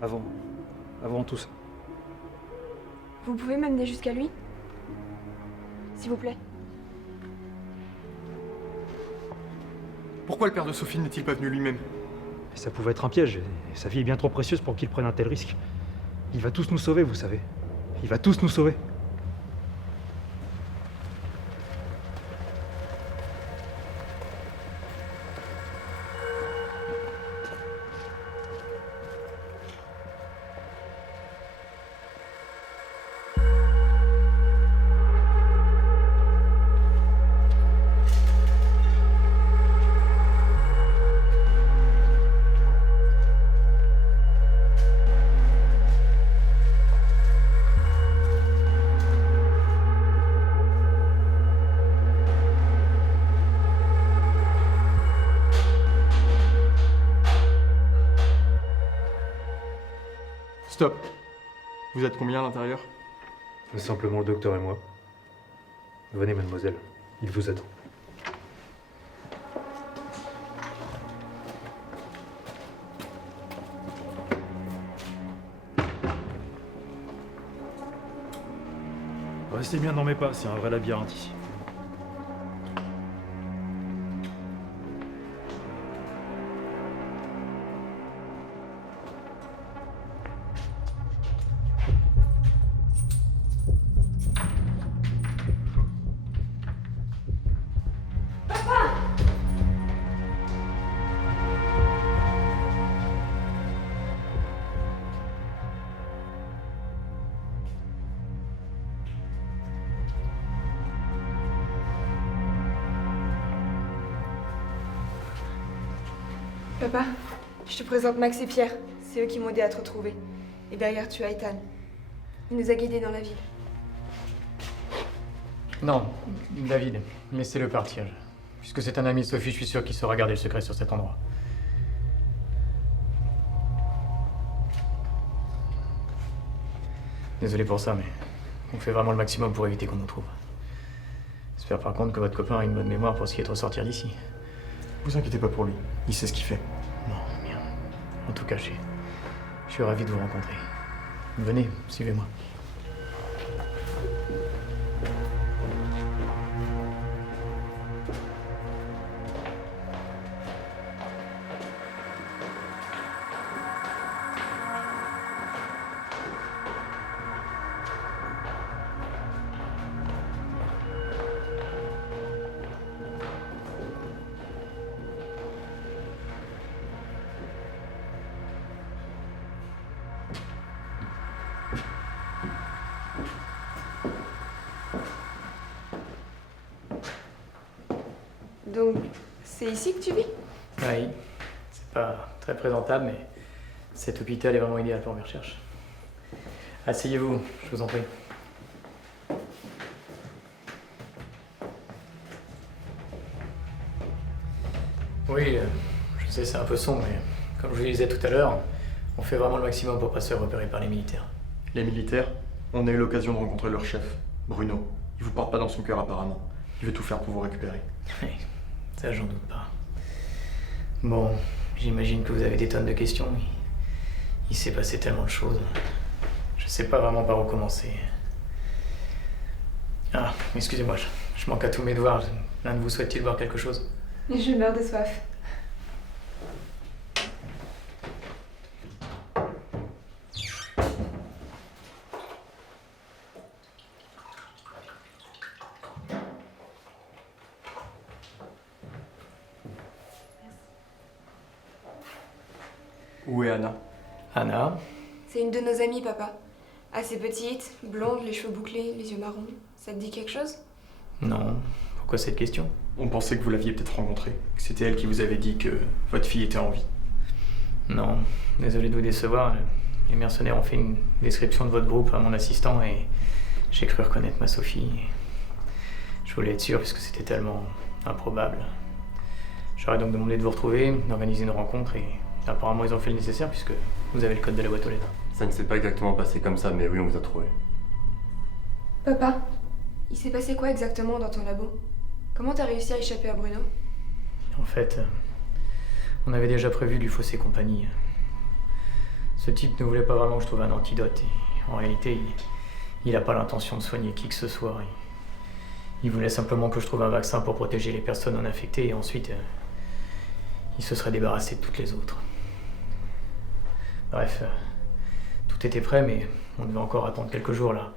avant tout ça. Vous pouvez m'amener jusqu'à lui? S'il vous plaît. Pourquoi le père de Sophie n'est-il pas venu lui-même? Ça pouvait être un piège, et sa vie est bien trop précieuse pour qu'il prenne un tel risque. Il va tous nous sauver, vous savez. Il va tous nous sauver. Stop. Vous êtes combien à l'intérieur? Simplement le docteur et moi. Venez, mademoiselle. Il vous attend. Restez bien dans mes pas, c'est un vrai labyrinthe ici. Papa, je te présente Max et Pierre. C'est eux qui m'ont aidé à te retrouver. Et derrière, tu as Ethan. Il nous a guidés dans la ville. Non, David, laissez-le partir. Puisque c'est un ami de Sophie, je suis sûr qu'il saura garder le secret sur cet endroit. Désolé pour ça, mais on fait vraiment le maximum pour éviter qu'on nous trouve. J'espère par contre que votre copain a une bonne mémoire pour ce qui est de ressortir d'ici. Vous inquiétez pas pour lui, il sait ce qu'il fait. Bon, bien. En tout cas, je suis ravi de vous rencontrer. Venez, suivez-moi. Donc, c'est ici que tu vis? Oui, c'est pas très présentable, mais cet hôpital est vraiment idéal pour mes recherches. Asseyez-vous, je vous en prie. Oui, je sais, c'est un peu sombre, mais comme je vous le disais tout à l'heure, on fait vraiment le maximum pour pas se faire repérer par les militaires. Les militaires, on a eu l'occasion de rencontrer leur chef, Bruno. Il vous porte pas dans son cœur apparemment. Il veut tout faire pour vous récupérer. Oui, ça j'en doute pas. Bon, j'imagine que vous avez des tonnes de questions. Il s'est passé tellement de choses. Je sais pas vraiment par où commencer. Ah, excusez-moi, je manque à tous mes devoirs. L'un de vous souhaite-t-il boire quelque chose? Je meurs de soif. Où est Anna? Anna? C'est une de nos amies, papa. Assez petite, blonde, les cheveux bouclés, les yeux marrons. Ça te dit quelque chose? Non. Pourquoi cette question? On pensait que vous l'aviez peut-être rencontrée, que c'était elle qui vous avait dit que votre fille était en vie. Non, désolé de vous décevoir. Les mercenaires ont fait une description de votre groupe à mon assistant et j'ai cru reconnaître ma Sophie. Je voulais être sûr parce que c'était tellement improbable. J'aurais donc demandé de vous retrouver, d'organiser une rencontre et apparemment ils ont fait le nécessaire puisque vous avez le code de la boîte aux lettres. Ça ne s'est pas exactement passé comme ça, mais oui, on vous a trouvé. Papa, il s'est passé quoi exactement dans ton labo? Comment t'as réussi à échapper à Bruno? En fait, on avait déjà prévu de lui fausser compagnie. Ce type ne voulait pas vraiment que je trouve un antidote et en réalité, il n'a pas l'intention de soigner qui que ce soit. Il voulait simplement que je trouve un vaccin pour protéger les personnes non infectées et ensuite, il se serait débarrassé de toutes les autres. Bref, tout était prêt, mais on devait encore attendre quelques jours là.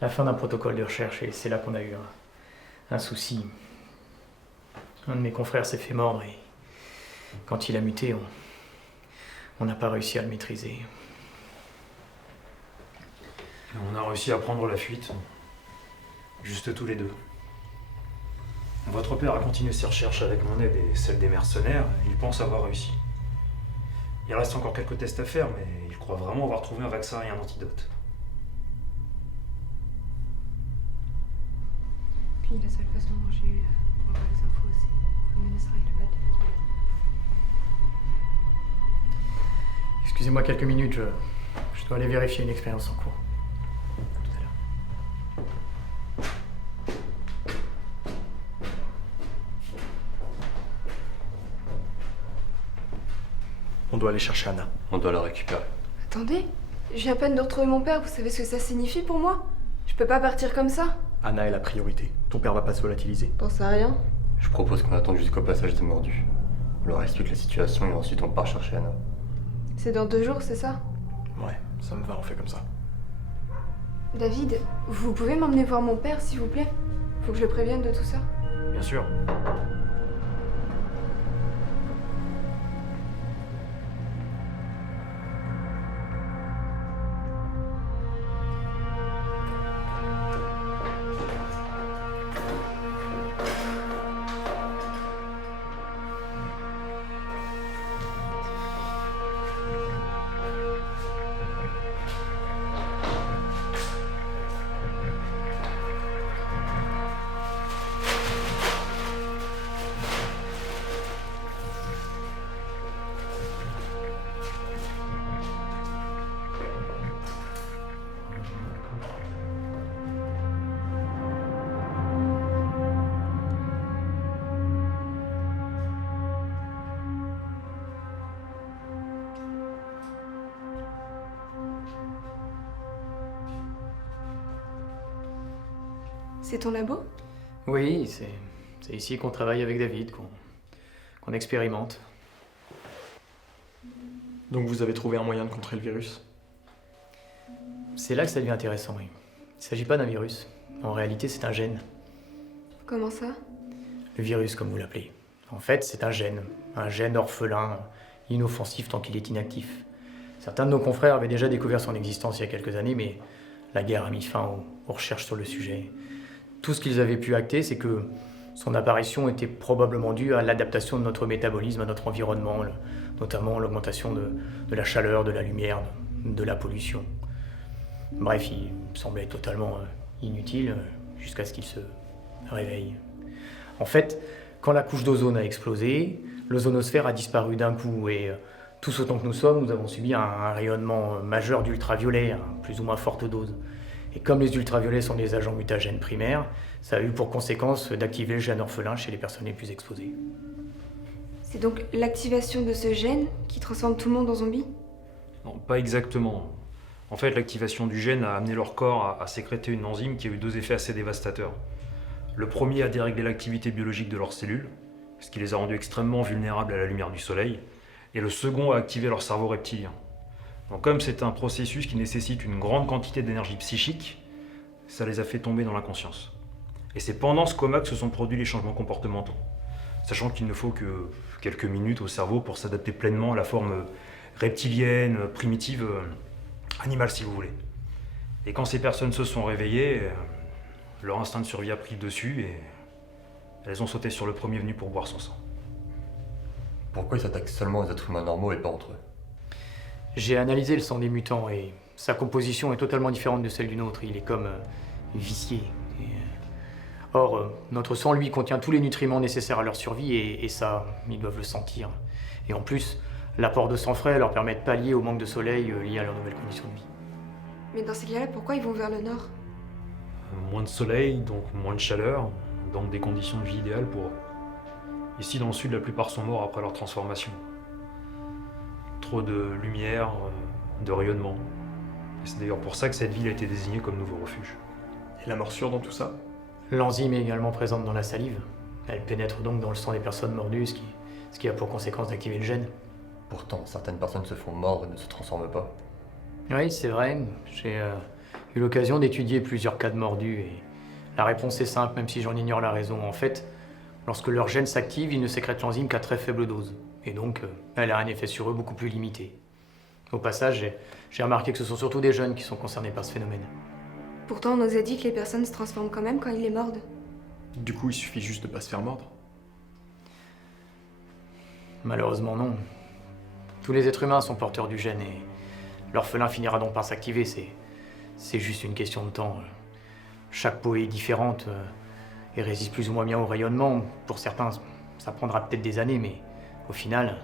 La fin d'un protocole de recherche et c'est là qu'on a eu un souci. Un de mes confrères s'est fait mordre et quand il a muté, on n'a pas réussi à le maîtriser. On a réussi à prendre la fuite, juste tous les deux. Votre père a continué ses recherches avec mon aide et celle des mercenaires, et il pense avoir réussi. Il reste encore quelques tests à faire, mais il croit vraiment avoir trouvé un vaccin et un antidote. Puis la seule façon dont j'ai eu pour avoir les infos, c'est de mener ça avec le bad de Facebook. Excusez-moi quelques minutes, je dois aller vérifier une expérience en cours. À tout à l'heure. On doit aller chercher Anna. On doit la récupérer. Attendez, je viens à peine de retrouver mon père, vous savez ce que ça signifie pour moi? Je peux pas partir comme ça. Anna est la priorité. Ton père va pas se volatiliser. Pensez à rien. Je propose qu'on attende jusqu'au passage des mordus. On leur explique la situation et ensuite on part chercher Anna. C'est dans 2 jours, c'est ça? Ouais, ça me va, on fait comme ça. David, vous pouvez m'emmener voir mon père, s'il vous plaît? Faut que je le prévienne de tout ça. Bien sûr. C'est ton labo? Oui, c'est ici qu'on travaille avec David, qu'on expérimente. Donc vous avez trouvé un moyen de contrer le virus? C'est là que ça devient intéressant, oui. Il ne s'agit pas d'un virus. En réalité, c'est un gène. Comment ça? Le virus, comme vous l'appelez. En fait, c'est un gène orphelin, inoffensif tant qu'il est inactif. Certains de nos confrères avaient déjà découvert son existence il y a quelques années, mais la guerre a mis fin aux recherches sur le sujet. Tout ce qu'ils avaient pu acter, c'est que son apparition était probablement due à l'adaptation de notre métabolisme à notre environnement, notamment l'augmentation de la chaleur, de la lumière, de la pollution. Bref, il semblait totalement inutile jusqu'à ce qu'il se réveille. En fait, quand la couche d'ozone a explosé, l'ozonosphère a disparu d'un coup et tous autant que nous sommes, nous avons subi un rayonnement majeur d'ultraviolets, à plus ou moins forte dose. Et comme les ultraviolets sont des agents mutagènes primaires, ça a eu pour conséquence d'activer le gène orphelin chez les personnes les plus exposées. C'est donc l'activation de ce gène qui transforme tout le monde en zombie? Non, pas exactement. En fait, l'activation du gène a amené leur corps à sécréter une enzyme qui a eu 2 effets assez dévastateurs. Le premier a déréglé l'activité biologique de leurs cellules, ce qui les a rendus extrêmement vulnérables à la lumière du soleil, et le second a activé leur cerveau reptilien. Donc comme c'est un processus qui nécessite une grande quantité d'énergie psychique, ça les a fait tomber dans l'inconscience. Et c'est pendant ce coma que se sont produits les changements comportementaux, sachant qu'il ne faut que quelques minutes au cerveau pour s'adapter pleinement à la forme reptilienne, primitive, animale si vous voulez. Et quand ces personnes se sont réveillées, leur instinct de survie a pris le dessus et elles ont sauté sur le premier venu pour boire son sang. Pourquoi ils s'attaquent seulement aux êtres humains normaux et pas entre eux? J'ai analysé le sang des mutants et sa composition est totalement différente de celle du nôtre. Il est comme vicié. Or, notre sang, lui, contient tous les nutriments nécessaires à leur survie, et ça, ils doivent le sentir. Et en plus, l'apport de sang frais leur permet de pallier au manque de soleil lié à leurs nouvelles conditions de vie. Mais dans ces cas-là, pourquoi ils vont vers le nord? Moins de soleil, donc moins de chaleur, donc des conditions de vie idéales pour eux. Ici, dans le sud, la plupart sont morts après leur transformation. Trop de lumière, de rayonnement. Et c'est d'ailleurs pour ça que cette ville a été désignée comme nouveau refuge. Et la morsure dans tout ça? L'enzyme est également présente dans la salive. Elle pénètre donc dans le sang des personnes mordues, ce qui a pour conséquence d'activer le gène. Pourtant, certaines personnes se font mordre et ne se transforment pas. Oui, c'est vrai. J'ai eu l'occasion d'étudier plusieurs cas de mordus, et la réponse est simple, même si j'en ignore la raison. En fait, lorsque leur gène s'active, ils ne sécrètent l'enzyme qu'à très faible dose. Et donc, elle a un effet sur eux beaucoup plus limité. Au passage, j'ai remarqué que ce sont surtout des jeunes qui sont concernés par ce phénomène. Pourtant, on nous a dit que les personnes se transforment quand même quand ils les mordent. Du coup, il suffit juste de pas se faire mordre. Malheureusement, non. Tous les êtres humains sont porteurs du gène, et l'orphelin finira donc par s'activer. C'est juste une question de temps. Chaque peau est différente et résiste plus ou moins bien au rayonnement. Pour certains, ça prendra peut-être des années, mais au final,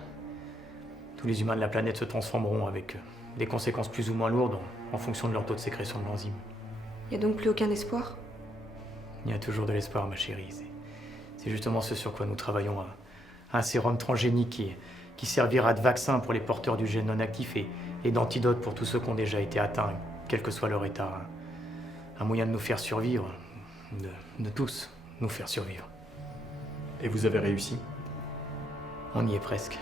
tous les humains de la planète se transformeront avec des conséquences plus ou moins lourdes en fonction de leur taux de sécrétion de l'enzyme. Y a donc plus aucun espoir? Il y a toujours de l'espoir, ma chérie. C'est justement ce sur quoi nous travaillons. Un sérum transgénique qui servira de vaccin pour les porteurs du gène non actif et d'antidote pour tous ceux qui ont déjà été atteints, quel que soit leur état. Un moyen de nous faire survivre, de tous nous faire survivre. Et vous avez réussi? On y est presque.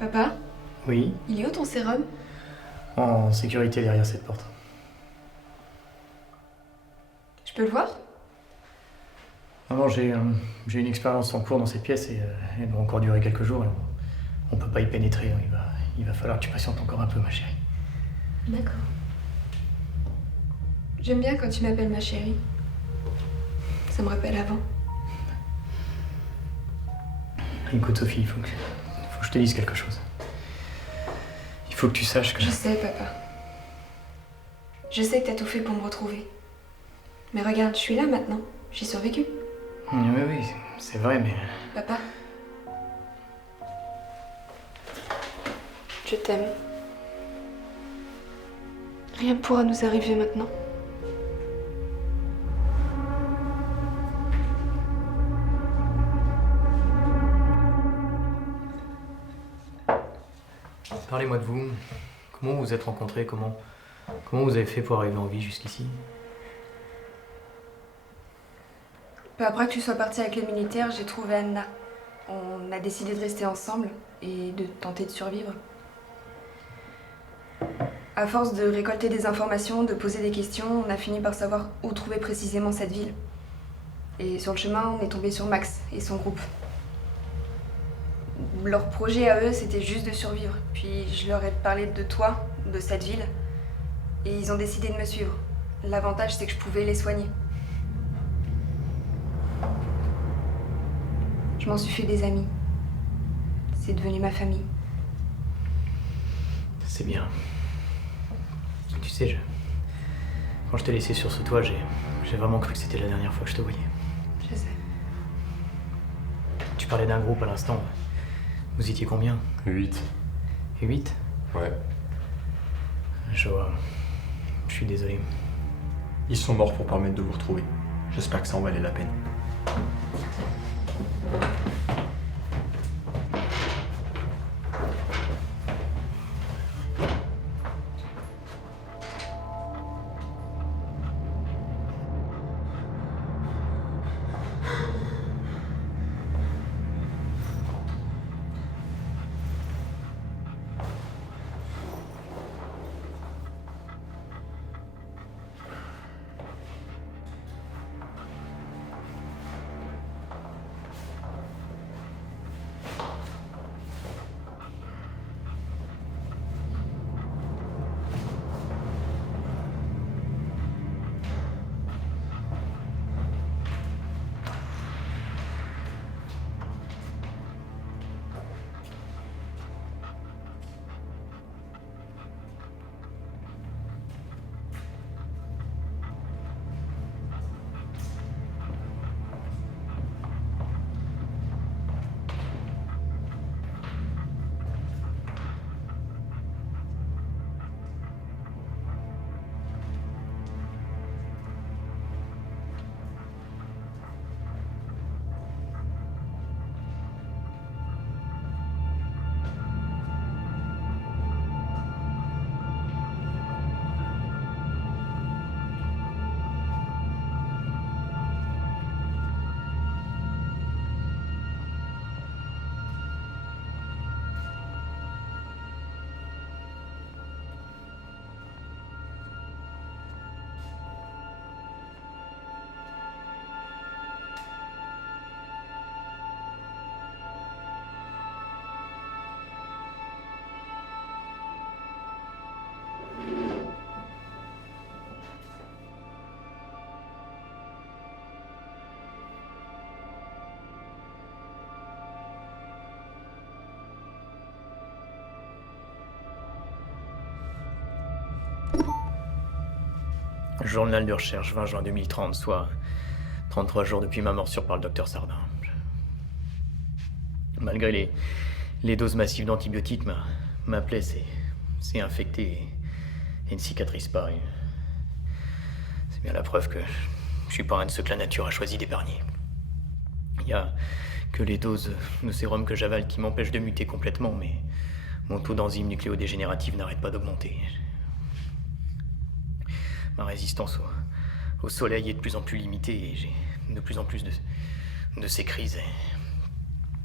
Papa? Oui? Il est où ton sérum? En sécurité derrière cette porte. Je peux le voir? Non, j'ai une expérience en cours dans cette pièce, et elle va encore durer quelques jours. On peut pas y pénétrer. Il va falloir que tu patientes encore un peu, ma chérie. D'accord. J'aime bien quand tu m'appelles ma chérie. Ça me rappelle avant. Écoute, Sophie, il faut que je te dise quelque chose. Il faut que tu saches que... Je sais, papa. Je sais que t'as tout fait pour me retrouver. Mais regarde, je suis là maintenant. J'ai survécu. Oui, c'est vrai, mais... Papa. Je t'aime. Rien ne pourra nous arriver maintenant. Parlez-moi de vous. Comment vous vous êtes rencontrés? Comment vous avez fait pour arriver en vie jusqu'ici? Peu après que tu sois partie avec les militaires, j'ai trouvé Anna. On a décidé de rester ensemble et de tenter de survivre. À force de récolter des informations, de poser des questions, on a fini par savoir où trouver précisément cette ville. Et sur le chemin, on est tombé sur Max et son groupe. Leur projet à eux, c'était juste de survivre. Puis je leur ai parlé de toi, de cette ville, et ils ont décidé de me suivre. L'avantage, c'est que je pouvais les soigner. Je m'en suis fait des amis. C'est devenu ma famille. C'est bien. Tu sais, quand je t'ai laissé sur ce toit, j'ai vraiment cru que c'était la dernière fois que je te voyais. Je sais. Tu parlais d'un groupe à l'instant. Vous étiez combien? 8. Et 8? Ouais. Je vois. Je suis désolé. Ils sont morts pour permettre de vous retrouver. J'espère que ça en valait la peine. Journal de recherche, 20 juin 2030, soit 33 jours depuis ma morsure par le docteur Sardin. Malgré les doses massives d'antibiotiques, ma plaie s'est infectée et une cicatrice pareille. C'est bien la preuve que je suis pas un de ceux que la nature a choisi d'épargner. Il y a que les doses de sérum que j'avale qui m'empêchent de muter complètement, mais mon taux d'enzymes nucléodégénératives n'arrête pas d'augmenter. Ma résistance au soleil est de plus en plus limitée et j'ai de plus en plus de ces crises.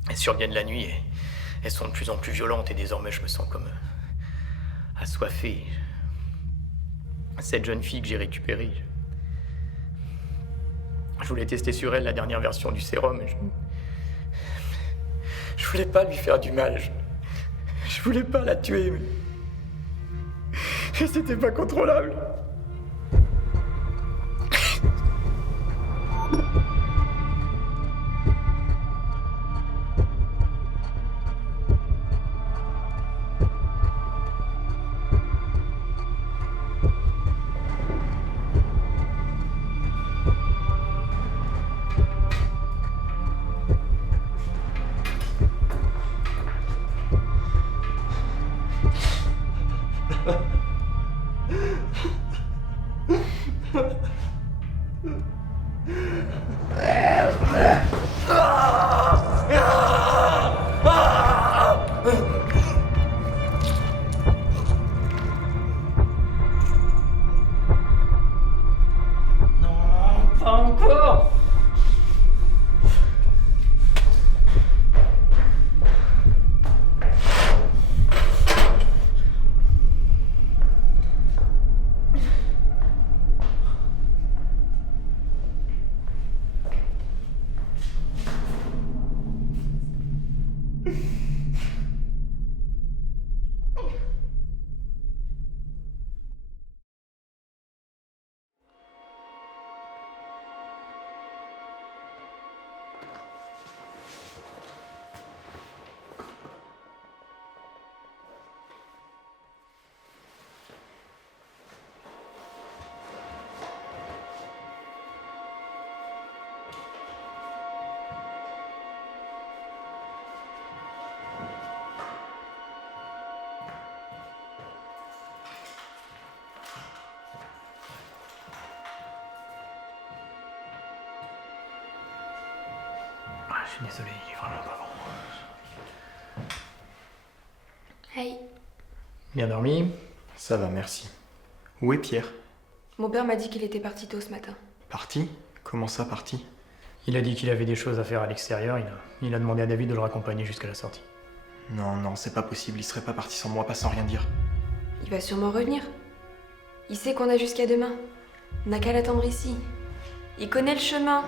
Elles surviennent la nuit et elles sont de plus en plus violentes et désormais je me sens comme assoiffé. Cette jeune fille que j'ai récupérée, je voulais tester sur elle la dernière version du sérum et je voulais pas lui faire du mal. Je voulais pas la tuer, mais c'était pas contrôlable. Je suis désolé, il est vraiment pas bon. Hey. Bien dormi? Ça va, merci. Où est Pierre? Mon père m'a dit qu'il était parti tôt ce matin. Parti? Comment ça, parti? Il a dit qu'il avait des choses à faire à l'extérieur, il a demandé à David de le raccompagner jusqu'à la sortie. Non, c'est pas possible, il serait pas parti sans moi, pas sans rien dire. Il va sûrement revenir. Il sait qu'on a jusqu'à demain. On n'a qu'à l'attendre ici. Il connaît le chemin.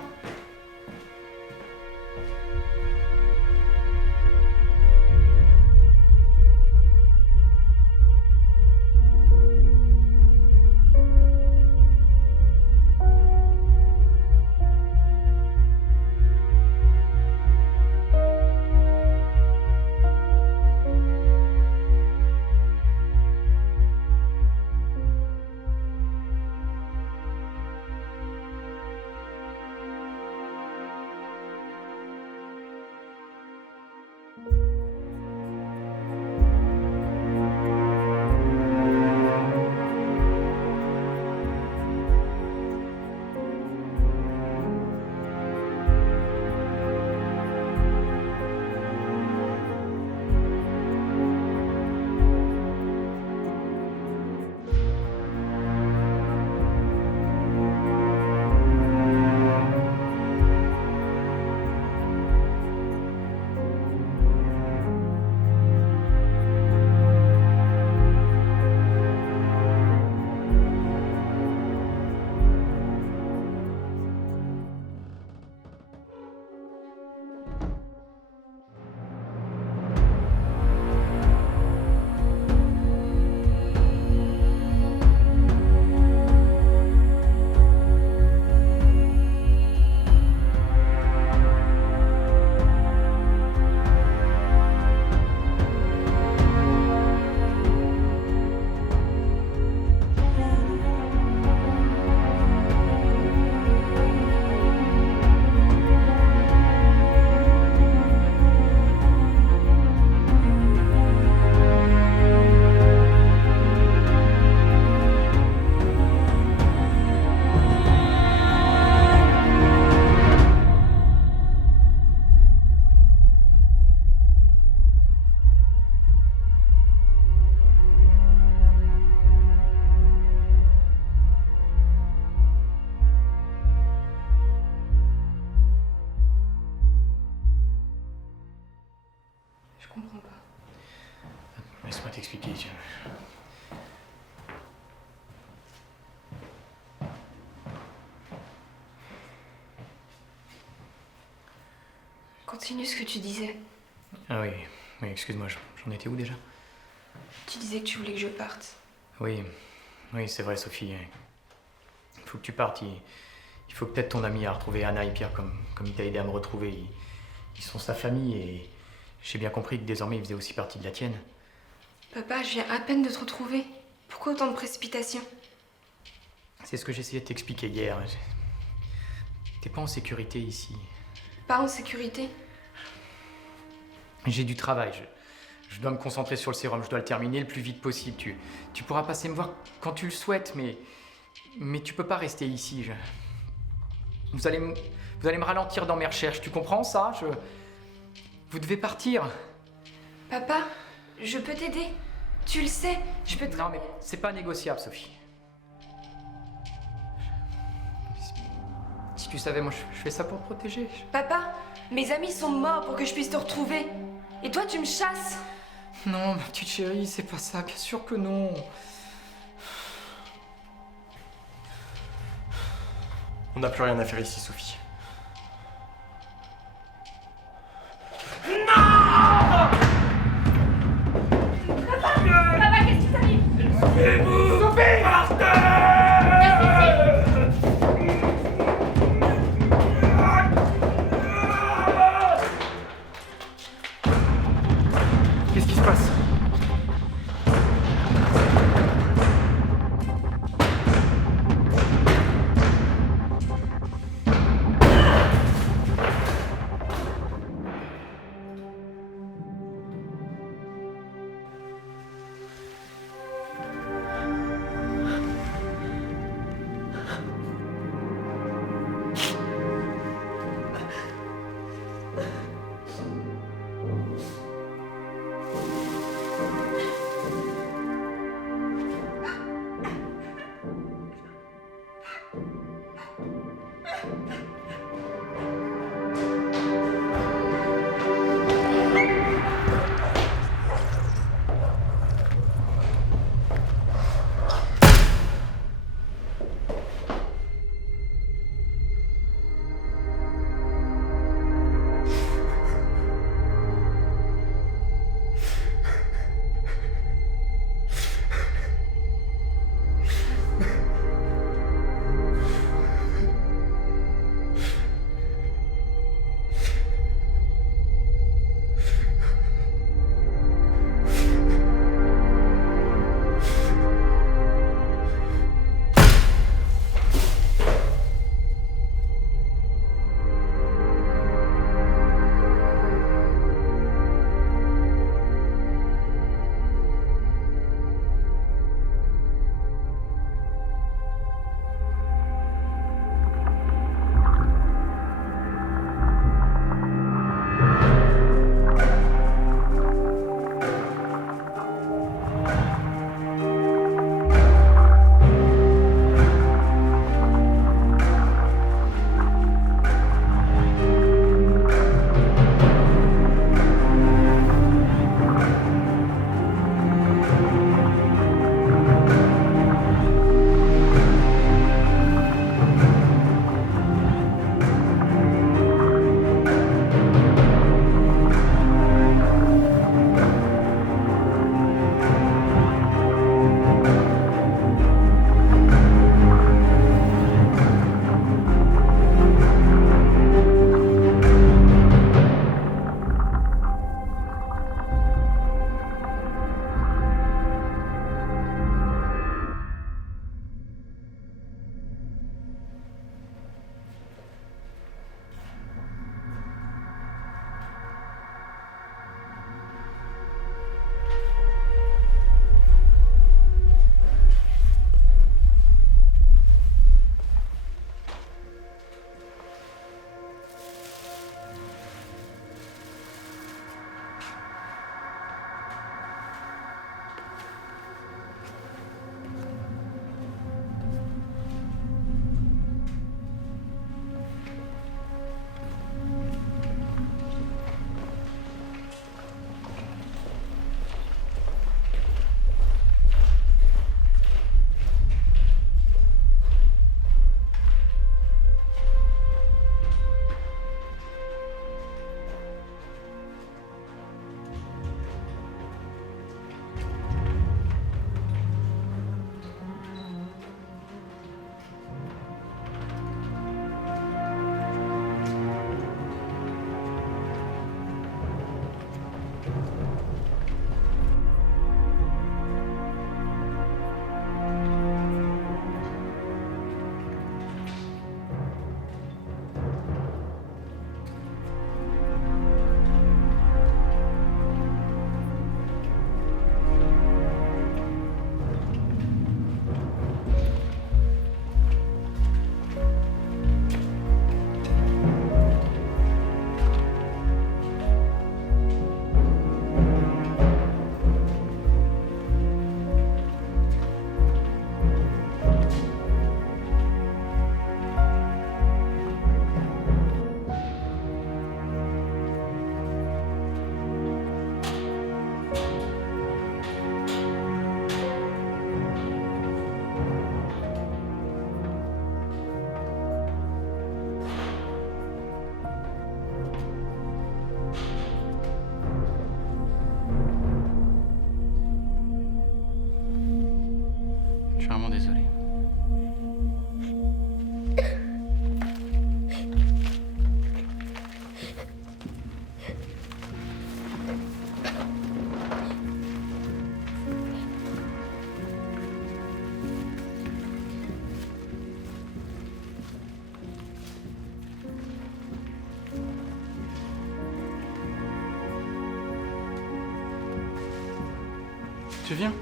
Laisse-moi t'expliquer. Continue ce que tu disais. Ah oui, excuse-moi, j'en étais où déjà? Tu disais que tu voulais que je parte. Oui, c'est vrai, Sophie. Il faut que tu partes. Il faut que peut-être ton ami a retrouvé Anna et Pierre comme il t'a aidé à me retrouver. Ils sont sa famille et j'ai bien compris que désormais ils faisaient aussi partie de la tienne. Papa, je viens à peine de te retrouver. Pourquoi autant de précipitation? C'est ce que j'essayais de t'expliquer hier. T'es pas en sécurité ici. Pas en sécurité? J'ai du travail. Je dois me concentrer sur le sérum. Je dois le terminer le plus vite possible. Tu pourras passer me voir quand tu le souhaites, mais tu peux pas rester ici. Vous allez me ralentir dans mes recherches. Tu comprends ça? Vous devez partir. Papa, je peux t'aider. Tu le sais, je peux te... Non, mais c'est pas négociable, Sophie. Si tu savais, moi, je fais ça pour te protéger. Papa, mes amis sont morts pour que je puisse te retrouver. Et toi, tu me chasses. Non, ma petite chérie, c'est pas ça. Bien sûr que non. On n'a plus rien à faire ici, Sophie. Papa, qu'est-ce qui t'arrive? Sophie! Qu'est-ce qui se passe? Tu viens?